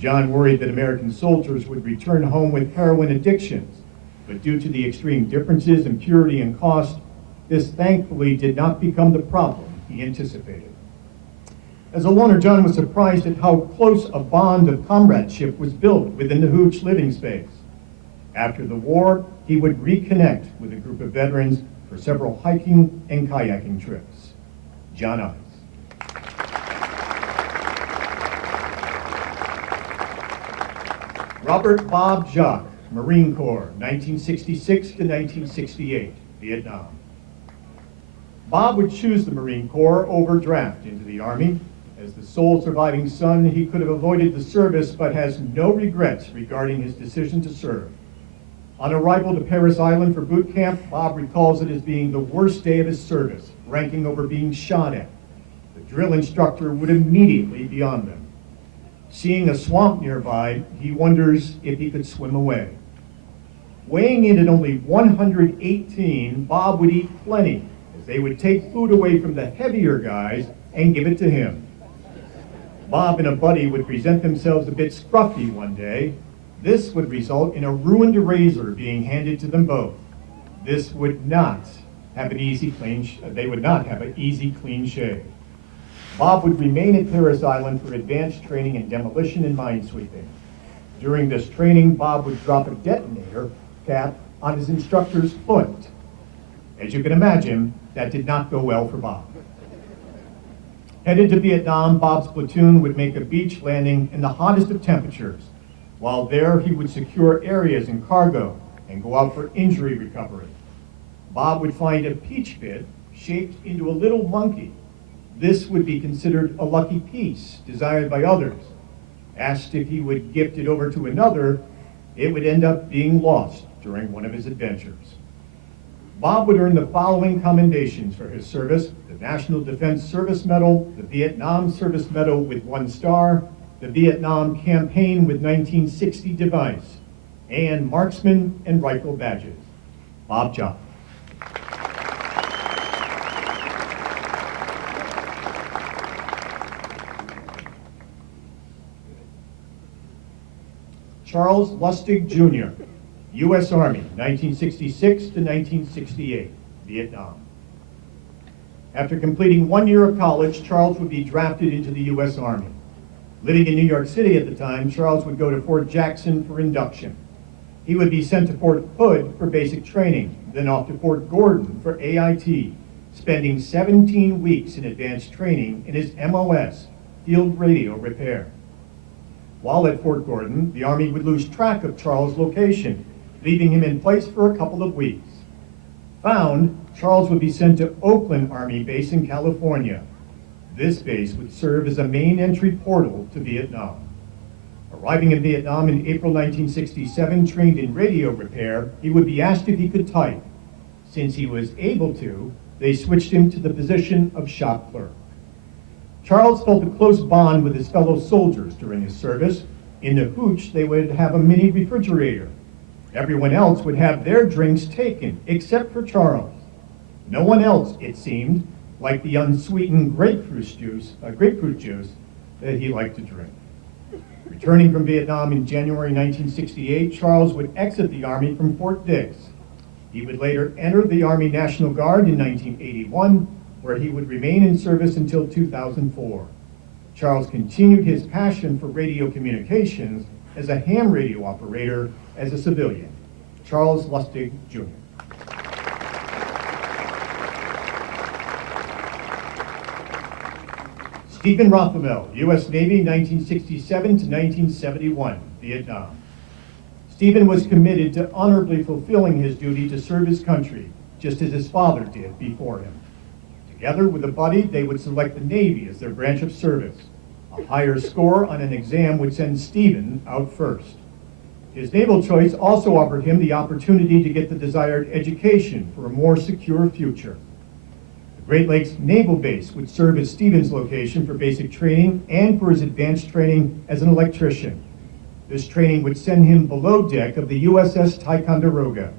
John worried that American soldiers would return home with heroin addictions, but due to the extreme differences in purity and cost, this thankfully did not become the problem he anticipated. As a loner, John was surprised at how close a bond of comradeship was built within the Hooch living space. After the war, he would reconnect with a group of veterans for several hiking and kayaking trips. John Ives. Robert Bob Jacques, Marine Corps, 1966 to 1968, Vietnam. Bob would choose the Marine Corps over draft into the Army. As the sole surviving son, he could have avoided the service, but has no regrets regarding his decision to serve. On arrival to Paris Island for boot camp, Bob recalls it as being the worst day of his service, ranking over being shot at. The drill instructor would immediately be on them. Seeing a swamp nearby, he wonders if he could swim away. Weighing in at only 118, Bob would eat plenty, as they would take food away from the heavier guys and give it to him. Bob and a buddy would present themselves a bit scruffy one day. This would result in a ruined razor being handed to them both. This would not have an easy, they would not have an easy, clean shave. Bob would remain at Paris Island for advanced training in demolition and minesweeping. During this training, Bob would drop a detonator cap on his instructor's foot. As you can imagine, that did not go well for Bob. Headed to Vietnam, Bob's platoon would make a beach landing in the hottest of temperatures. While there, he would secure areas and cargo and go out for injury recovery. Bob would find a peach pit shaped into a little monkey. This would be considered a lucky piece desired by others. Asked if he would gift it over to another, it would end up being lost during one of his adventures. Bob would earn the following commendations for his service: the National Defense Service Medal, the Vietnam Service Medal with 1 star, the Vietnam Campaign with 1960 device, and marksman and rifle badges. Bob Jopp. Charles Lustig, Jr., U.S. Army, 1966 to 1968, Vietnam. After completing 1 year of college, Charles would be drafted into the U.S. Army. Living in New York City at the time, Charles would go to Fort Jackson for induction. He would be sent to Fort Hood for basic training, then off to Fort Gordon for AIT, spending 17 weeks in advanced training in his MOS, field radio repair. While at Fort Gordon, the Army would lose track of Charles' location, leaving him in place for a couple of weeks. Found, Charles would be sent to Oakland Army Base in California. This base would serve as a main entry portal to Vietnam. Arriving in Vietnam in April 1967, trained in radio repair, he would be asked if he could type. Since he was able to, they switched him to the position of shop clerk. Charles felt a close bond with his fellow soldiers during his service. In the hooch, they would have a mini refrigerator. Everyone else would have their drinks taken, except for Charles. No one else, it seemed, liked the unsweetened grapefruit juice that he liked to drink. Returning from Vietnam in January 1968, Charles would exit the Army from Fort Dix. He would later enter the Army National Guard in 1981, where he would remain in service until 2004. Charles continued his passion for radio communications as a ham radio operator as a civilian. Charles Lustig, Jr. Stephen Rothemel, U.S. Navy, 1967 to 1971, Vietnam. Stephen was committed to honorably fulfilling his duty to serve his country, just as his father did before him. Together with a buddy, they would select the Navy as their branch of service. A higher score on an exam would send Stephen out first. His naval choice also offered him the opportunity to get the desired education for a more secure future. The Great Lakes Naval Base would serve as Stephen's location for basic training and for his advanced training as an electrician. This training would send him below deck of the USS Ticonderoga,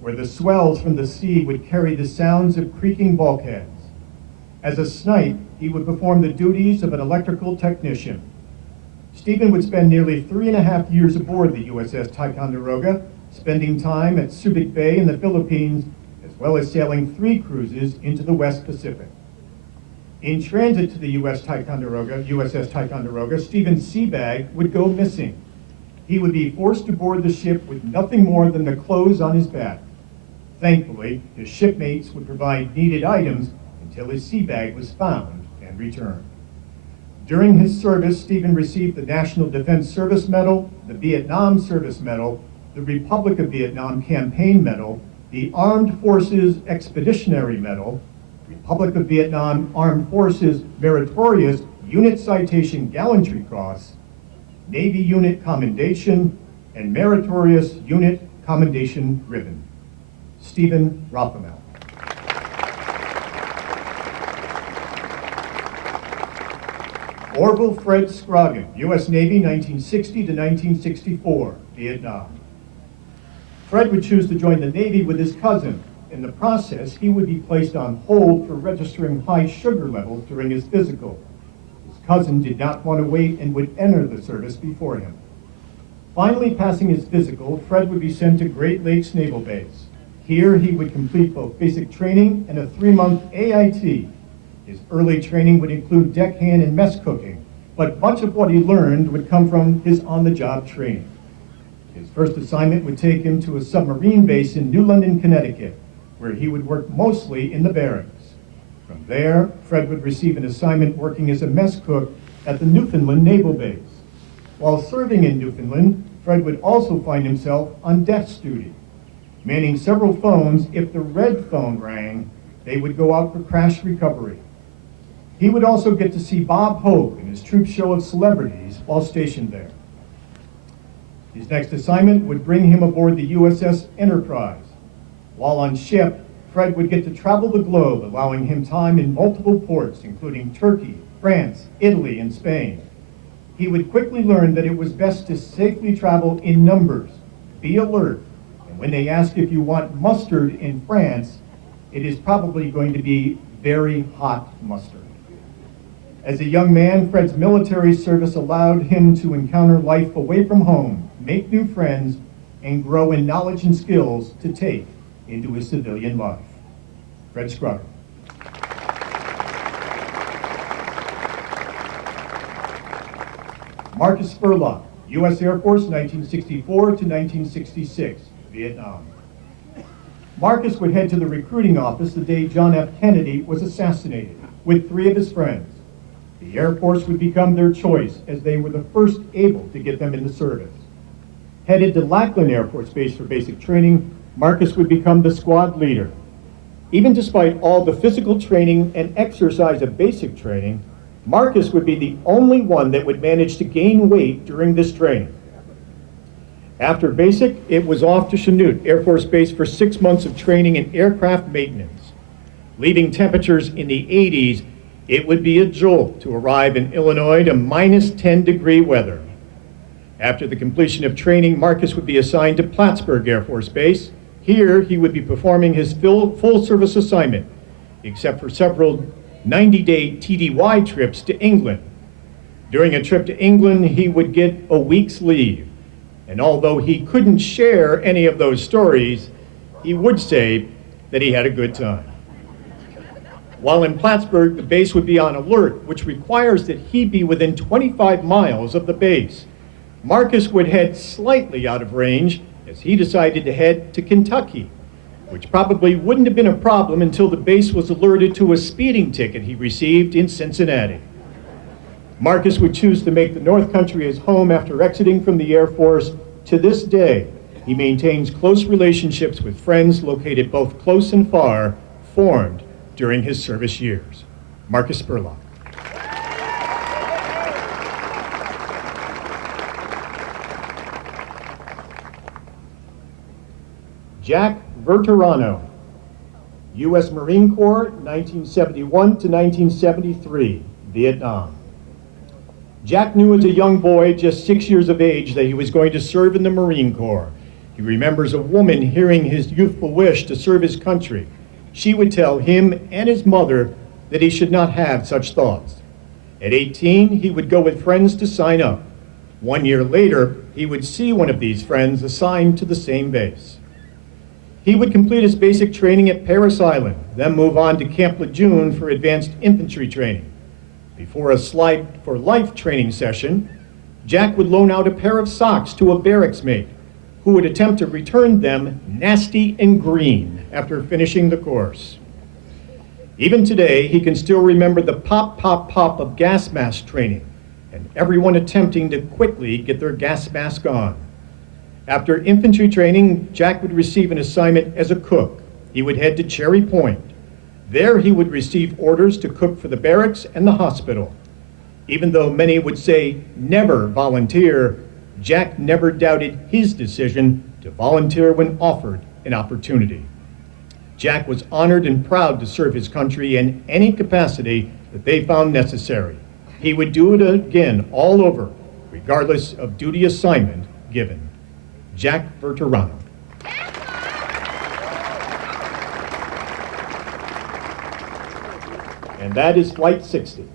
where the swells from the sea would carry the sounds of creaking bulkheads. As a snipe, he would perform the duties of an electrical technician. Stephen would spend nearly 3.5 years aboard the USS Ticonderoga, spending time at Subic Bay in the Philippines, as well as sailing 3 cruises into the West Pacific. In transit to the USS Ticonderoga, Stephen's sea bag would go missing. He would be forced aboard the ship with nothing more than the clothes on his back. Thankfully, his shipmates would provide needed items until his sea bag was found and returned. During his service, Stephen received the National Defense Service Medal, the Vietnam Service Medal, the Republic of Vietnam Campaign Medal, the Armed Forces Expeditionary Medal, Republic of Vietnam Armed Forces Meritorious Unit Citation Gallantry Cross, Navy Unit Commendation, and Meritorious Unit Commendation Ribbon. Stephen Rothemel. Orville Fred Scroggin, U.S. Navy, 1960 to 1964, Vietnam. Fred would choose to join the Navy with his cousin. In the process, he would be placed on hold for registering high sugar levels during his physical. His cousin did not want to wait and would enter the service before him. Finally passing his physical, Fred would be sent to Great Lakes Naval Base. Here, he would complete both basic training and a 3-month AIT. His early training would include deckhand and mess cooking, but much of what he learned would come from his on-the-job training. His first assignment would take him to a submarine base in New London, Connecticut, where he would work mostly in the barracks. From there, Fred would receive an assignment working as a mess cook at the Newfoundland Naval Base. While serving in Newfoundland, Fred would also find himself on desk duty, manning several phones. If the red phone rang, they would go out for crash recovery. He would also get to see Bob Hope in his troop show of celebrities while stationed there. His next assignment would bring him aboard the USS Enterprise. While on ship, Fred would get to travel the globe, allowing him time in multiple ports, including Turkey, France, Italy, and Spain. He would quickly learn that it was best to safely travel in numbers, be alert, and when they ask if you want mustard in France, it is probably going to be very hot mustard. As a young man, Fred's military service allowed him to encounter life away from home, make new friends, and grow in knowledge and skills to take into his civilian life. Fred Scrugger. Marcus Spurlock, U.S. Air Force, 1964 to 1966, Vietnam. Marcus would head to the recruiting office the day John F. Kennedy was assassinated with 3 of his friends. The Air Force would become their choice as they were the first able to get them into service. Headed to Lackland Air Force Base for basic training, Marcus would become the squad leader. Even despite all the physical training and exercise of basic training, Marcus would be the only one that would manage to gain weight during this training. After basic, it was off to Chanute Air Force Base for 6 months of training in aircraft maintenance. Leaving temperatures in the 80s, it would be a jolt to arrive in Illinois to minus 10-degree weather. After the completion of training, Marcus would be assigned to Plattsburgh Air Force Base. Here, he would be performing his full service assignment, except for several 90-day TDY trips to England. During a trip to England, he would get a week's leave. And although he couldn't share any of those stories, he would say that he had a good time. While in Plattsburgh, the base would be on alert, which requires that he be within 25 miles of the base. Marcus would head slightly out of range as he decided to head to Kentucky, which probably wouldn't have been a problem until the base was alerted to a speeding ticket he received in Cincinnati. Marcus would choose to make the North Country his home after exiting from the Air Force. To this day, he maintains close relationships with friends located both close and far, formed during his service years. Marcus Spurlock. Jack Verterano, U.S. Marine Corps, 1971 to 1973, Vietnam. Jack knew as a young boy, just 6 years of age, that he was going to serve in the Marine Corps. He remembers a woman hearing his youthful wish to serve his country. She would tell him and his mother that he should not have such thoughts. At 18, he would go with friends to sign up. 1 year later, he would see one of these friends assigned to the same base. He would complete his basic training at Parris Island, then move on to Camp Lejeune for advanced infantry training. Before a Slide for Life training session, Jack would loan out a pair of socks to a barracks mate who would attempt to return them nasty and green after finishing the course. Even today, he can still remember the pop, pop, pop of gas mask training and everyone attempting to quickly get their gas mask on. After infantry training, Jack would receive an assignment as a cook. He would head to Cherry Point. There he would receive orders to cook for the barracks and the hospital. Even though many would say never volunteer, Jack never doubted his decision to volunteer when offered an opportunity. Jack was honored and proud to serve his country in any capacity that they found necessary. He would do it again all over, regardless of duty assignment given. Jack Verterano. And that is Flight 60.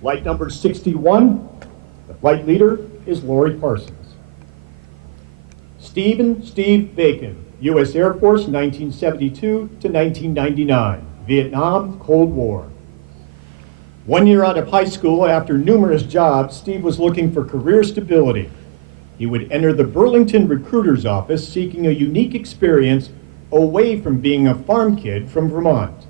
Flight number 61, the flight leader is Lori Parsons. Steve Bacon, U.S. Air Force, 1972 to 1999, Vietnam, Cold War. 1 year out of high school, after numerous jobs, Steve was looking for career stability. He would enter the Burlington recruiter's office seeking a unique experience away from being a farm kid from Vermont.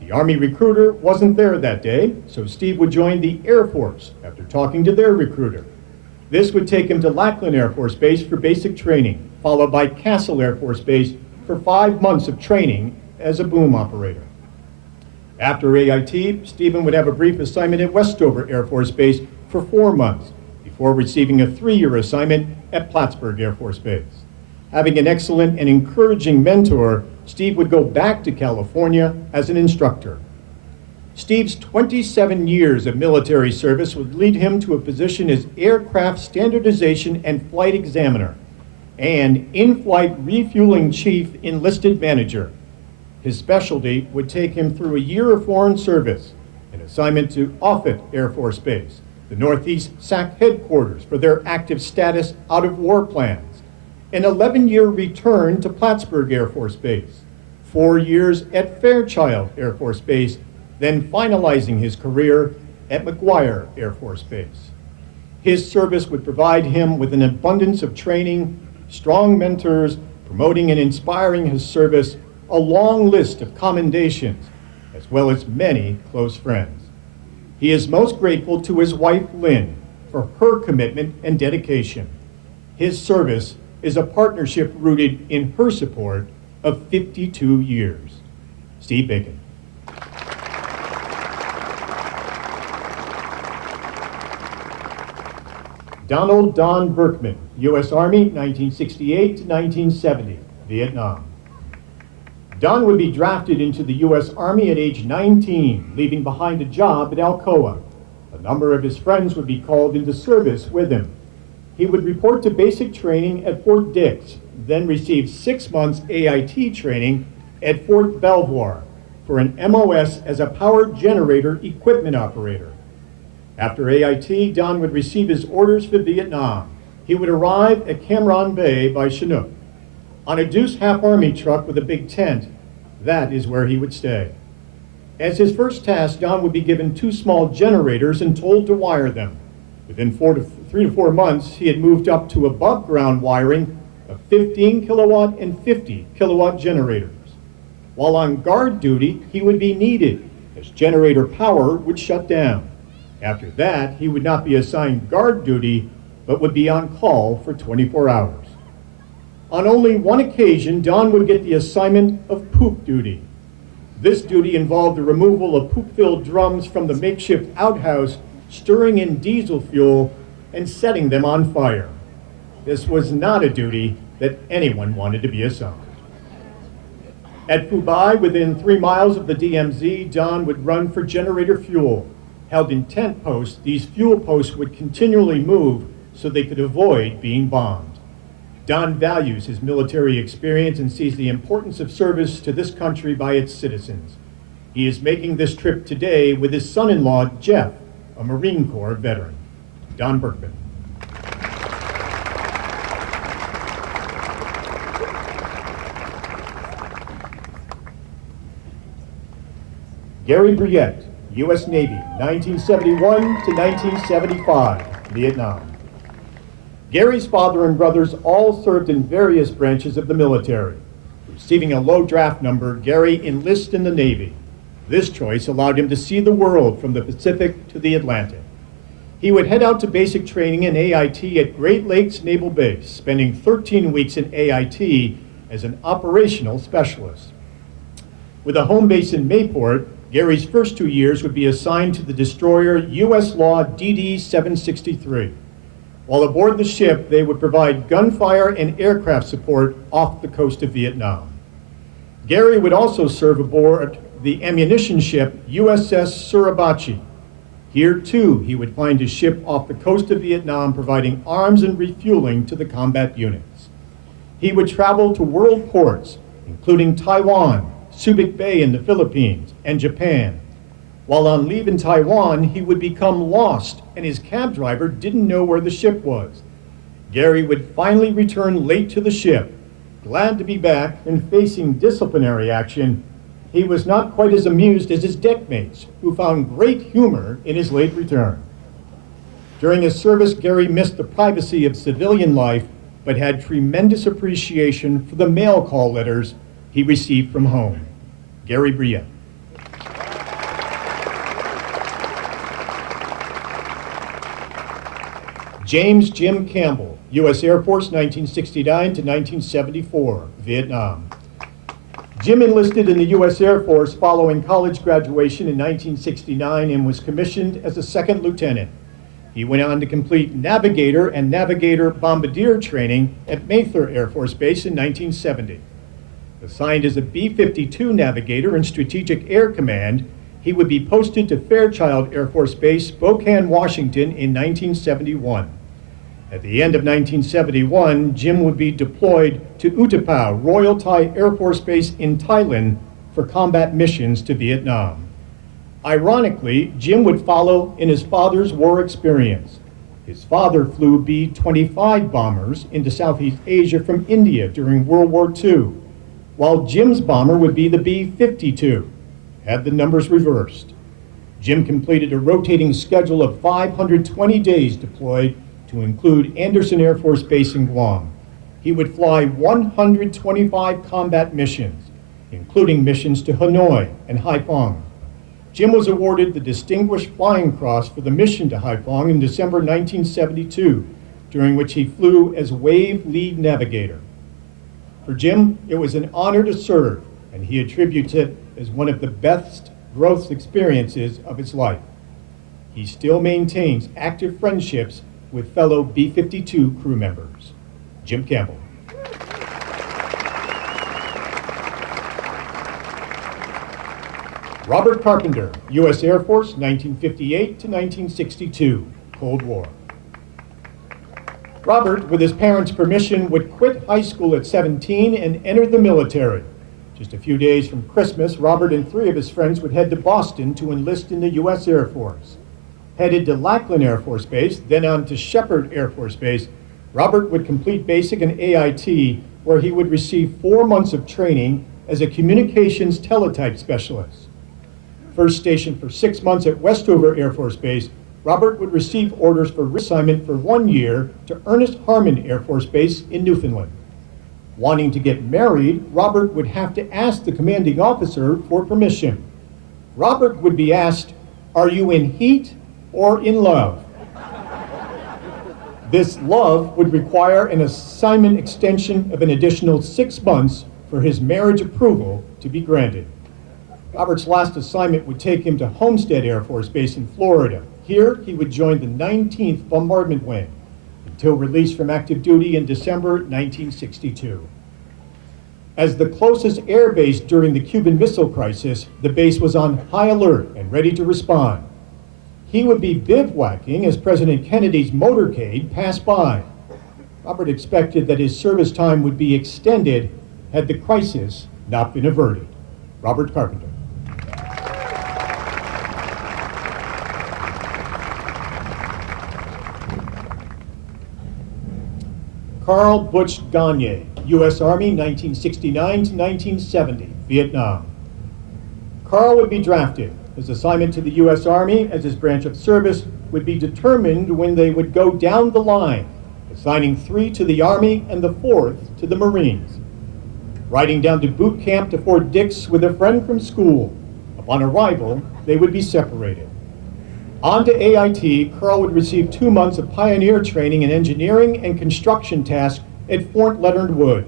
The Army recruiter wasn't there that day, so Steve would join the Air Force after talking to their recruiter. This would take him to Lackland Air Force Base for basic training, followed by Castle Air Force Base for 5 months of training as a boom operator. After AIT, Stephen would have a brief assignment at Westover Air Force Base for 4 months before receiving a 3-year assignment at Plattsburgh Air Force Base. Having an excellent and encouraging mentor, Steve would go back to California as an instructor. Steve's 27 years of military service would lead him to a position as aircraft standardization and flight examiner and in-flight refueling chief enlisted manager. His specialty would take him through a year of foreign service, an assignment to Offutt Air Force Base, the Northeast SAC headquarters for their active status out of war plans, an 11-year return to Plattsburgh Air Force Base, 4 years at Fairchild Air Force Base, then finalizing his career at McGuire Air Force Base. His service would provide him with an abundance of training, strong mentors, promoting and inspiring his service, a long list of commendations, as well as many close friends. He is most grateful to his wife, Lynn, for her commitment and dedication. His service is a partnership rooted in her support of 52 years. Steve Bacon. Donald Don Berkman, U.S. Army, 1968 to 1970, Vietnam. Don would be drafted into the U.S. Army at age 19, leaving behind a job at Alcoa. A number of his friends would be called into service with him. He would report to basic training at Fort Dix, then receive 6 months AIT training at Fort Belvoir for an MOS as a power generator equipment operator. After AIT, Don would receive his orders for Vietnam. He would arrive at Cam Ranh Bay by Chinook. On a Deuce Half Army truck with a big tent, that is where he would stay. As his first task, Don would be given 2 small generators and told to wire them. Within 3 to 4 months, he had moved up to above ground wiring of 15 kilowatt and 50 kilowatt generators. While on guard duty, he would be needed as generator power would shut down. After that, he would not be assigned guard duty, but would be on call for 24 hours. On only one occasion, Don would get the assignment of poop duty. This duty involved the removal of poop-filled drums from the makeshift outhouse, stirring in diesel fuel, and setting them on fire. This was not a duty that anyone wanted to be assigned. At Phu Bai, within 3 miles of the DMZ, Don would run for generator fuel. Held in tent posts, these fuel posts would continually move so they could avoid being bombed. Don values his military experience and sees the importance of service to this country by its citizens. He is making this trip today with his son-in-law, Jeff, a Marine Corps veteran. Don Berkman. Gary Briette, U.S. Navy, 1971 to 1975, Vietnam. Gary's father and brothers all served in various branches of the military. Receiving a low draft number, Gary enlisted in the Navy. This choice allowed him to see the world from the Pacific to the Atlantic. He would head out to basic training in AIT at Great Lakes Naval Base, spending 13 weeks in AIT as an operational specialist. With a home base in Mayport, Gary's first 2 years would be assigned to the destroyer U.S. Law DD-763. While aboard the ship, they would provide gunfire and aircraft support off the coast of Vietnam. Gary would also serve aboard the ammunition ship USS Suribachi. Here, too, he would find his ship off the coast of Vietnam, providing arms and refueling to the combat units. He would travel to world ports, including Taiwan, Subic Bay in the Philippines, and Japan. While on leave in Taiwan, he would become lost, and his cab driver didn't know where the ship was. Gary would finally return late to the ship. Glad to be back and facing disciplinary action, he was not quite as amused as his deckmates, who found great humor in his late return. During his service, Gary missed the privacy of civilian life, but had tremendous appreciation for the mail call letters he received from home. Gary Bria. James Jim Campbell, U.S. Air Force, 1969 to 1974, Vietnam. Jim enlisted in the U.S. Air Force following college graduation in 1969 and was commissioned as a second lieutenant. He went on to complete navigator and navigator bombardier training at Mather Air Force Base in 1970. Assigned as a B-52 navigator in Strategic Air Command, he would be posted to Fairchild Air Force Base, Spokane, Washington in 1971. At the end of 1971, Jim would be deployed to Utapao, Royal Thai Air Force Base in Thailand for combat missions to Vietnam. Ironically, Jim would follow in his father's war experience. His father flew B-25 bombers into Southeast Asia from India during World War II, while Jim's bomber would be the B-52, had the numbers reversed. Jim completed a rotating schedule of 520 days deployed to include Andersen Air Force Base in Guam. He would fly 125 combat missions, including missions to Hanoi and Haiphong. Jim was awarded the Distinguished Flying Cross for the mission to Haiphong in December 1972, during which he flew as Wave Lead Navigator. For Jim, it was an honor to serve, and he attributes it as one of the best growth experiences of his life. He still maintains active friendships with fellow B-52 crew members. Jim Campbell. Robert Carpenter, U.S. Air Force, 1958 to 1962, Cold War. Robert, with his parents' permission, would quit high school at 17 and enter the military. Just a few days from Christmas, Robert and 3 of his friends would head to Boston to enlist in the U.S. Air Force. Headed to Lackland Air Force Base, then on to Shepherd Air Force Base, Robert would complete basic and AIT, where he would receive 4 months of training as a communications teletype specialist. First stationed for 6 months at Westover Air Force Base, Robert would receive orders for reassignment for 1 year to Ernest Harmon Air Force Base in Newfoundland. Wanting to get married, Robert would have to ask the commanding officer for permission. Robert would be asked, "Are you in heat or in love?" This love would require an assignment extension of an additional 6 months for his marriage approval to be granted. Robert's last assignment would take him to Homestead Air Force Base in Florida. Here, he would join the 19th Bombardment Wing until release from active duty in December 1962. As the closest air base during the Cuban Missile Crisis, the base was on high alert and ready to respond. He would be bivouacking as President Kennedy's motorcade passed by. Robert expected that his service time would be extended had the crisis not been averted. Robert Carpenter. Carl Butch Gagne, U.S. Army, 1969 to 1970, Vietnam. Carl would be drafted. His assignment to the U.S. Army as his branch of service would be determined when they would go down the line, assigning 3 to the Army and the 4th to the Marines. Riding down to boot camp to Fort Dix with a friend from school. Upon arrival, they would be separated. On to AIT, Carl would receive 2 months of pioneer training in engineering and construction tasks at Fort Leonard Wood.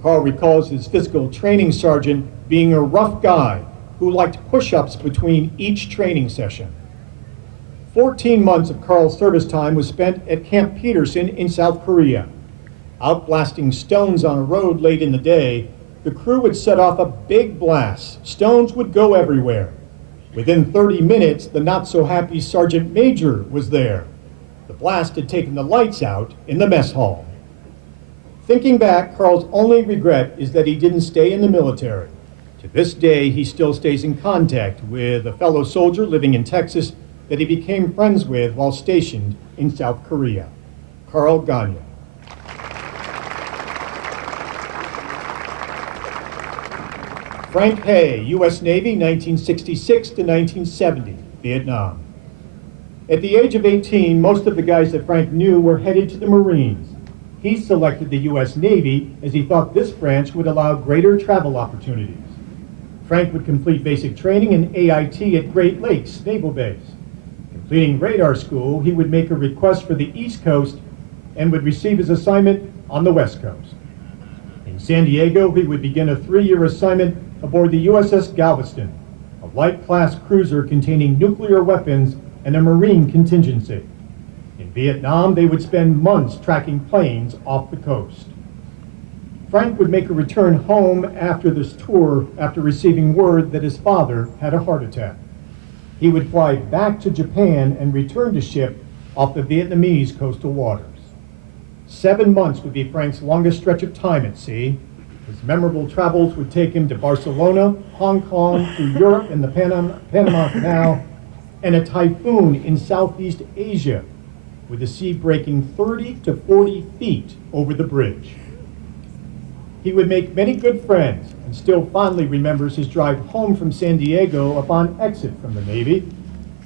Carl recalls his physical training sergeant being a rough guy who liked push-ups between each training session. 14 months of Carl's service time was spent at Camp Peterson in South Korea. Out blasting stones on a road late in the day, the crew would set off a big blast. Stones would go everywhere. Within 30 minutes, the not-so-happy Sergeant Major was there. The blast had taken the lights out in the mess hall. Thinking back, Carl's only regret is that he didn't stay in the military. To this day, he still stays in contact with a fellow soldier living in Texas that he became friends with while stationed in South Korea. Carl Gagne. Frank Hay, U.S. Navy, 1966 to 1970, Vietnam. At the age of 18, most of the guys that Frank knew were headed to the Marines. He selected the U.S. Navy as he thought this branch would allow greater travel opportunities. Frank would complete basic training in AIT at Great Lakes Naval Base. Completing radar school, he would make a request for the East Coast and would receive his assignment on the West Coast. In San Diego, he would begin a 3-year assignment aboard the USS Galveston, a light-class cruiser containing nuclear weapons and a Marine contingency. In Vietnam, they would spend months tracking planes off the coast. Frank would make a return home after this tour after receiving word that his father had a heart attack. He would fly back to Japan and return to ship off the Vietnamese coastal waters. 7 months would be Frank's longest stretch of time at sea. His memorable travels would take him to Barcelona, Hong Kong, through Europe and the Panama Canal, and a typhoon in Southeast Asia, with the sea breaking 30 to 40 feet over the bridge. He would make many good friends and still fondly remembers his drive home from San Diego upon exit from the Navy.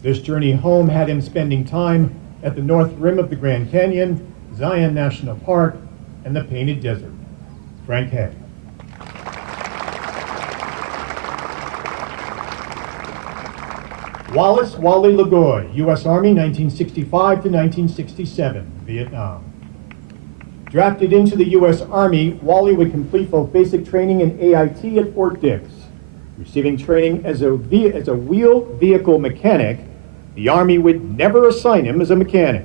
This journey home had him spending time at the north rim of the Grand Canyon, Zion National Park, and the Painted Desert. Frank Hay. Wallace Wally Lagoy, U.S. Army, 1965 to 1967, Vietnam. Drafted into the U.S. Army, Wally would complete both basic training in AIT at Fort Dix. Receiving training as a wheel vehicle mechanic, the Army would never assign him as a mechanic.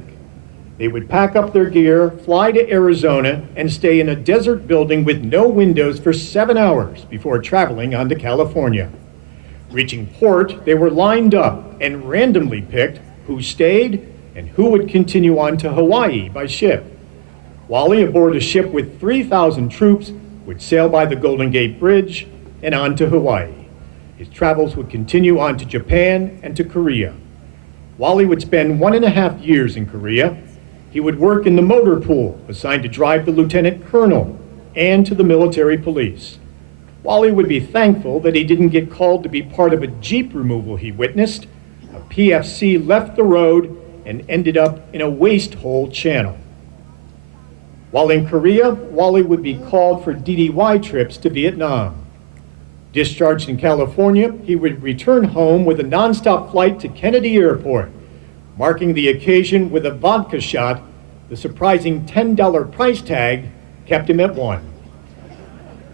They would pack up their gear, fly to Arizona, and stay in a desert building with no windows for 7 hours before traveling on to California. Reaching port, they were lined up and randomly picked who stayed and who would continue on to Hawaii by ship. Wally, aboard a ship with 3,000 troops, would sail by the Golden Gate Bridge and on to Hawaii. His travels would continue on to Japan and to Korea. Wally would spend 1.5 years in Korea. He would work in the motor pool, assigned to drive the lieutenant colonel and to the military police. Wally would be thankful that he didn't get called to be part of a Jeep removal he witnessed. A PFC left the road and ended up in a waste hole channel. While in Korea, Wally would be called for DDY trips to Vietnam. Discharged in California, he would return home with a nonstop flight to Kennedy Airport. Marking the occasion with a vodka shot, the surprising $10 price tag kept him at 1.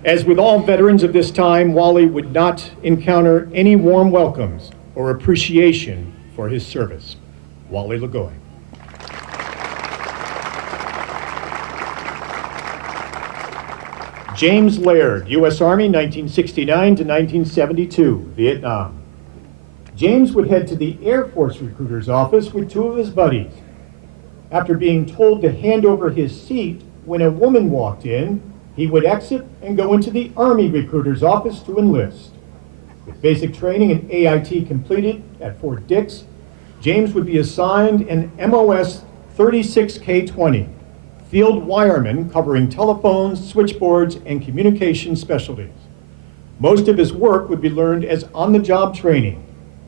As with all veterans of this time, Wally would not encounter any warm welcomes or appreciation for his service. Wally Lagoy. James Laird, U.S. Army, 1969 to 1972, Vietnam. James would head to the Air Force recruiter's office with 2 of his buddies. After being told to hand over his seat when a woman walked in, he would exit and go into the Army recruiter's office to enlist. With basic training in AIT completed at Fort Dix, James would be assigned an MOS 36K20, field wireman covering telephones, switchboards, and communication specialties. Most of his work would be learned as on-the-job training,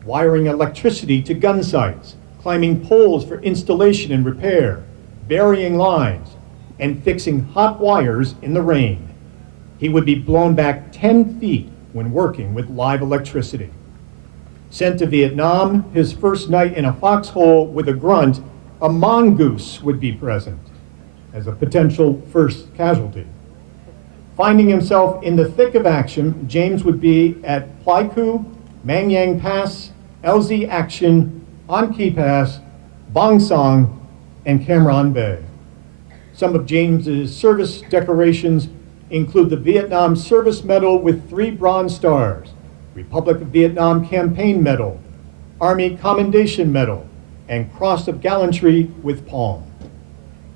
wiring electricity to gun sites, climbing poles for installation and repair, burying lines, and fixing hot wires in the rain. He would be blown back 10 feet when working with live electricity. Sent to Vietnam, his first night in a foxhole with a grunt, a mongoose would be present as a potential first casualty. Finding himself in the thick of action, James would be at Pleiku, Mangyang Pass, LZ Action, An Pass, Bang Song, and Cam Ranh Bay. Some of James's service decorations include the Vietnam Service Medal with 3 Bronze Stars, Republic of Vietnam Campaign Medal, Army Commendation Medal, and Cross of Gallantry with Palm.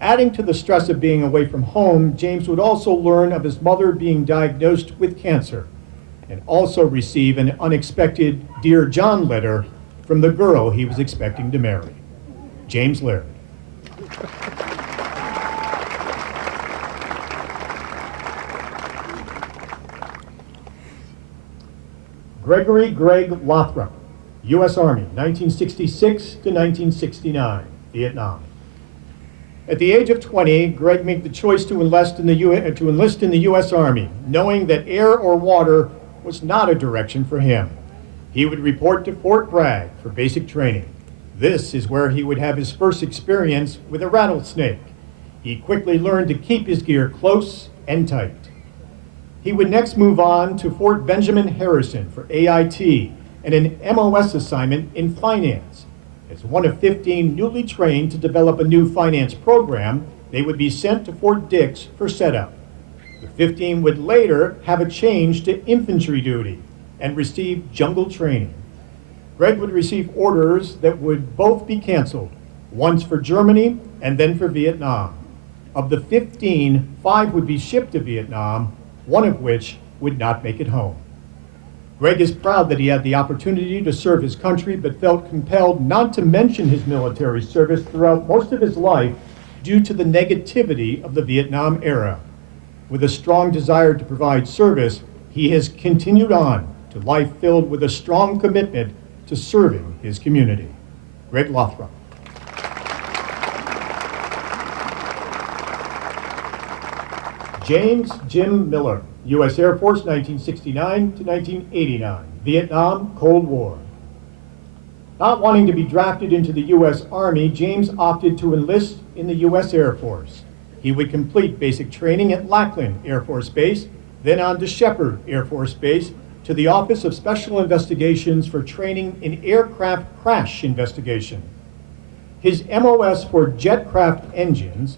Adding to the stress of being away from home, James would also learn of his mother being diagnosed with cancer and also receive an unexpected Dear John letter from the girl he was expecting to marry. James Laird. Gregory Greg Lothrop, U.S. Army, 1966 to 1969, Vietnam. At the age of 20, Greg made the choice to enlist in the U.S. Army, knowing that air or water was not a direction for him. He would report to Fort Bragg for basic training. This is where he would have his first experience with a rattlesnake. He quickly learned to keep his gear close and tight. He would next move on to Fort Benjamin Harrison for AIT and an MOS assignment in finance. As one of 15 newly trained to develop a new finance program, they would be sent to Fort Dix for setup. The 15 would later have a change to infantry duty and receive jungle training. Greg would receive orders that would both be canceled, once for Germany and then for Vietnam. Of the 15, 5 would be shipped to Vietnam, one of which would not make it home. Greg is proud that he had the opportunity to serve his country, but felt compelled not to mention his military service throughout most of his life due to the negativity of the Vietnam era. With a strong desire to provide service, he has continued on to life filled with a strong commitment to serving his community. Greg Lothrop. James Jim Miller, U.S. Air Force, 1969 to 1989, Vietnam, Cold War. Not wanting to be drafted into the U.S. Army, James opted to enlist in the U.S. Air Force. He would complete basic training at Lackland Air Force Base, then on to Shepherd Air Force Base, to the Office of Special Investigations for training in aircraft crash investigation. His MOS for jetcraft engines,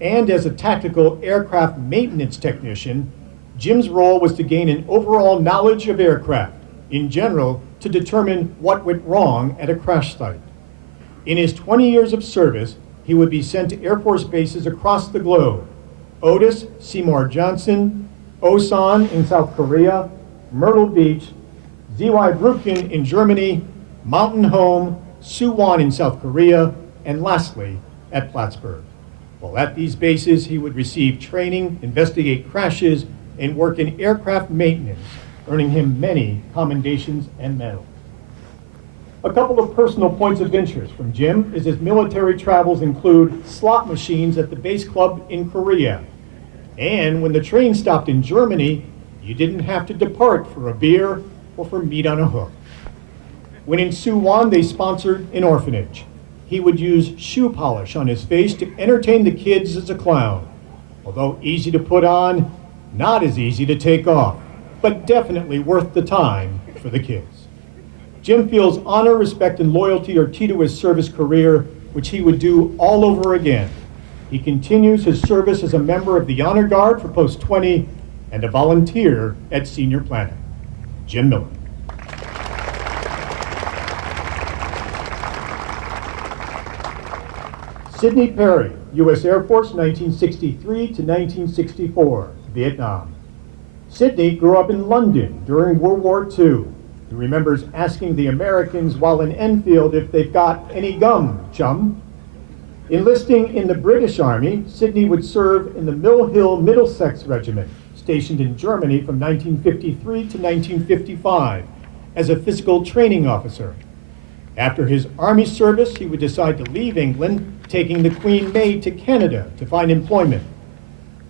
and as a tactical aircraft maintenance technician, Jim's role was to gain an overall knowledge of aircraft, in general, to determine what went wrong at a crash site. In his 20 years of service, he would be sent to Air Force bases across the globe: Otis, Seymour Johnson, Osan in South Korea, Myrtle Beach, Zweibrücken in Germany, Mountain Home, Suwon in South Korea, and lastly, at Plattsburgh. While at these bases, he would receive training, investigate crashes, and work in aircraft maintenance, earning him many commendations and medals. A couple of personal points of interest from Jim is his military travels include slot machines at the base club in Korea. And when the train stopped in Germany, you didn't have to depart for a beer or for meat on a hook. When in Suwon, they sponsored an orphanage. He would use shoe polish on his face to entertain the kids as a clown. Although easy to put on, not as easy to take off, but definitely worth the time for the kids. Jim feels honor, respect, and loyalty are key to his service career, which he would do all over again. He continues his service as a member of the Honor Guard for Post 20 and a volunteer at Senior Planet. Jim Miller. Sidney Perry, U.S. Air Force, 1963 to 1964, Vietnam. Sidney grew up in London during World War II. He remembers asking the Americans while in Enfield if they've got any gum, chum. Enlisting in the British Army, Sidney would serve in the Mill Hill Middlesex Regiment, stationed in Germany from 1953 to 1955, as a physical training officer. After his Army service, he would decide to leave England, taking the Queen Maid to Canada to find employment.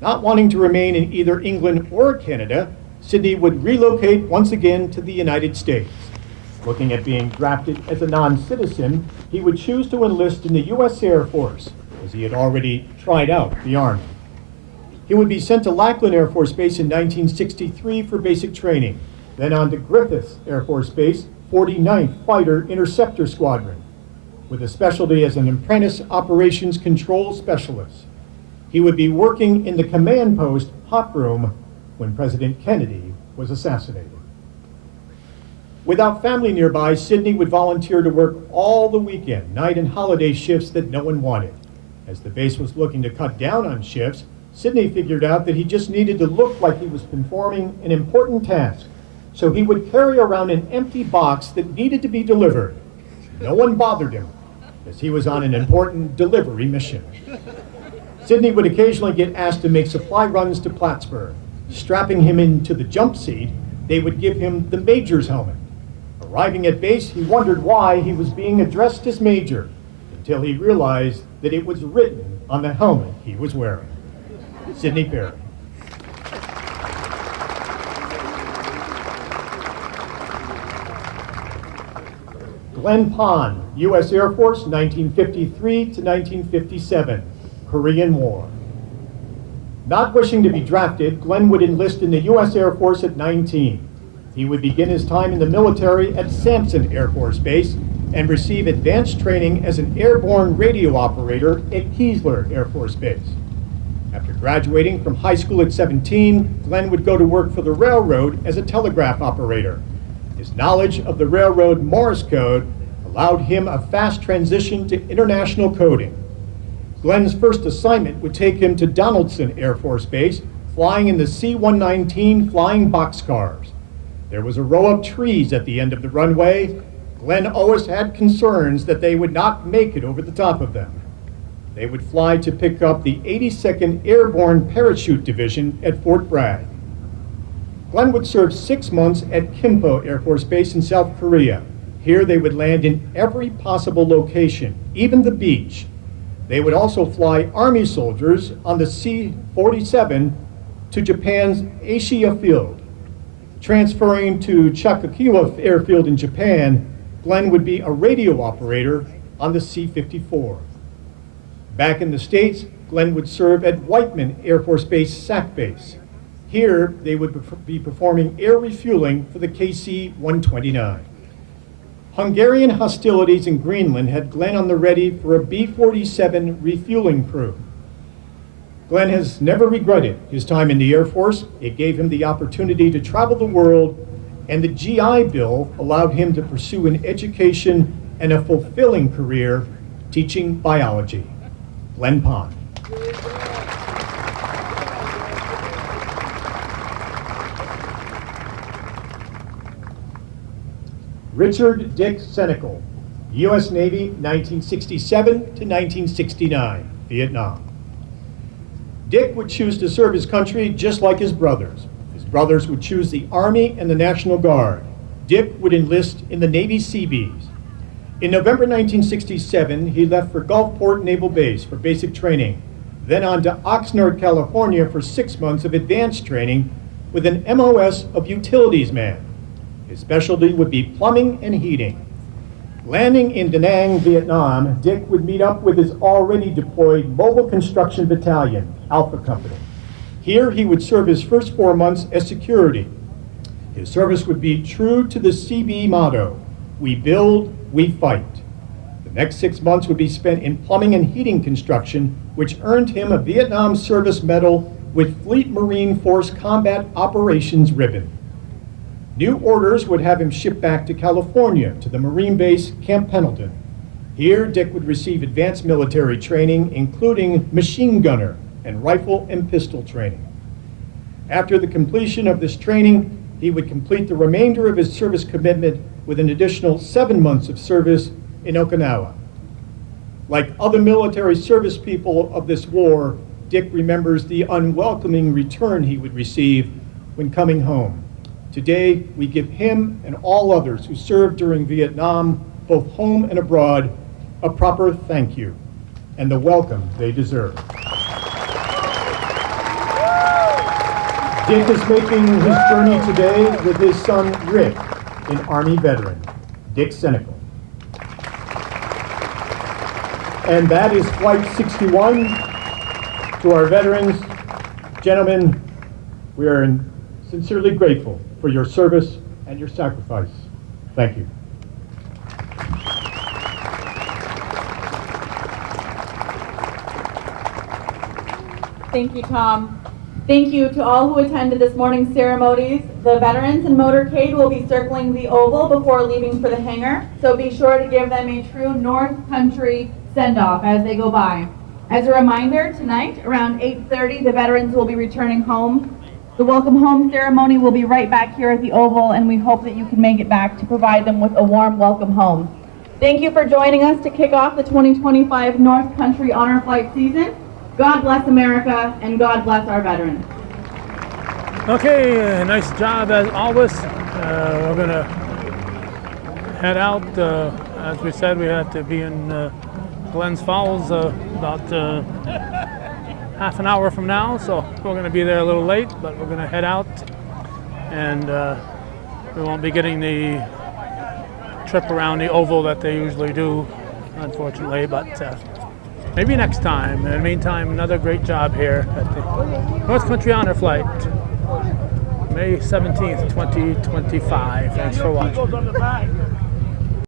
Not wanting to remain in either England or Canada, Sidney would relocate once again to the United States. Looking at being drafted as a non-citizen, he would choose to enlist in the U.S. Air Force, as he had already tried out the Army. He would be sent to Lackland Air Force Base in 1963 for basic training, then on to Griffith Air Force Base, 49th Fighter Interceptor Squadron, with a specialty as an apprentice operations control specialist. He would be working in the command post hot room when President Kennedy was assassinated. Without family nearby, Sidney would volunteer to work all the weekend, night, and holiday shifts that no one wanted. As the base was looking to cut down on shifts, Sidney figured out that he just needed to look like he was performing an important task. So he would carry around an empty box that needed to be delivered. No one bothered him, as he was on an important delivery mission. Sidney would occasionally get asked to make supply runs to Plattsburgh. Strapping him into the jump seat they would give him the major's helmet. Arriving at base, he wondered why he was being addressed as Major, until he realized that it was written on the helmet he was wearing. Sidney Perry. Glenn Pond, U.S. Air Force, 1953 to 1957, Korean War. Not wishing to be drafted, Glenn would enlist in the U.S. Air Force at 19. He would begin his time in the military at Sampson Air Force Base and receive advanced training as an airborne radio operator at Keesler Air Force Base. After graduating from high school at 17, Glenn would go to work for the railroad as a telegraph operator. His knowledge of the railroad Morse code allowed him a fast transition to international coding. Glenn's first assignment would take him to Donaldson Air Force Base, flying in the C-119 flying boxcars. There was a row of trees at the end of the runway. Glenn always had concerns that they would not make it over the top of them. They would fly to pick up the 82nd Airborne Parachute Division at Fort Bragg. Glenn would serve 6 months at Kimpo Air Force Base in South Korea. Here they would land in every possible location, even the beach. They would also fly Army soldiers on the C-47 to Japan's Asia Field. Transferring to Chakakiwa Airfield in Japan, Glenn would be a radio operator on the C-54. Back in the States, Glenn would serve at Whiteman Air Force Base SAC Base. Here, they would be performing air refueling for the KC-129. Hungarian hostilities in Greenland had Glenn on the ready for a B-47 refueling crew. Glenn has never regretted his time in the Air Force. It gave him the opportunity to travel the world, and the GI Bill allowed him to pursue an education and a fulfilling career teaching biology. Glenn Pond. Richard Dick Senecal, U.S. Navy, 1967 to 1969, Vietnam. Dick would choose to serve his country just like his brothers. His brothers would choose the Army and the National Guard. Dick would enlist in the Navy Seabees. In November 1967, he left for Gulfport Naval Base for basic training, then on to Oxnard, California for 6 months of advanced training with an MOS of utilities man. His specialty would be plumbing and heating. Landing in Da Nang, Vietnam, Dick would meet up with his already deployed Mobile Construction Battalion, Alpha Company. Here he would serve his first 4 months as security. His service would be true to the CB motto, we build, we fight. The next 6 months would be spent in plumbing and heating construction, which earned him a Vietnam Service Medal with Fleet Marine Force Combat Operations Ribbon. New orders would have him shipped back to California to the Marine base Camp Pendleton. Here, Dick would receive advanced military training, including machine gunner and rifle and pistol training. After the completion of this training, he would complete the remainder of his service commitment with an additional 7 months of service in Okinawa. Like other military service people of this war, Dick remembers the unwelcoming return he would receive when coming home. Today, we give him and all others who served during Vietnam, both home and abroad, a proper thank you and the welcome they deserve. Dick is making his journey today with his son, Rick, an Army veteran, Dick Senecal. And that is Flight 61. To our veterans, gentlemen, we are sincerely grateful for your service and your sacrifice. Thank you. Thank you, Tom. Thank you to all who attended this morning's ceremonies. The veterans and motorcade will be circling the oval before leaving for the hangar, so be sure to give them a true North Country send-off as they go by. As a reminder, tonight around 8:30, the veterans will be returning home. The welcome home ceremony will be right back here at the Oval, and we hope that you can make it back to provide them with a warm welcome home. Thank you for joining us to kick off the 2025 North Country Honor Flight season. God bless America, and God bless our veterans. Okay, nice job as always. We're gonna head out. As we said, we had to be in Glens Falls about half an hour from now, so we're gonna be there a little late, but we're gonna head out, and we won't be getting the trip around the oval that they usually do, unfortunately, but maybe next time. In the meantime, another great job here at the North Country Honor Flight, May 17th, 2025. Thanks for watching.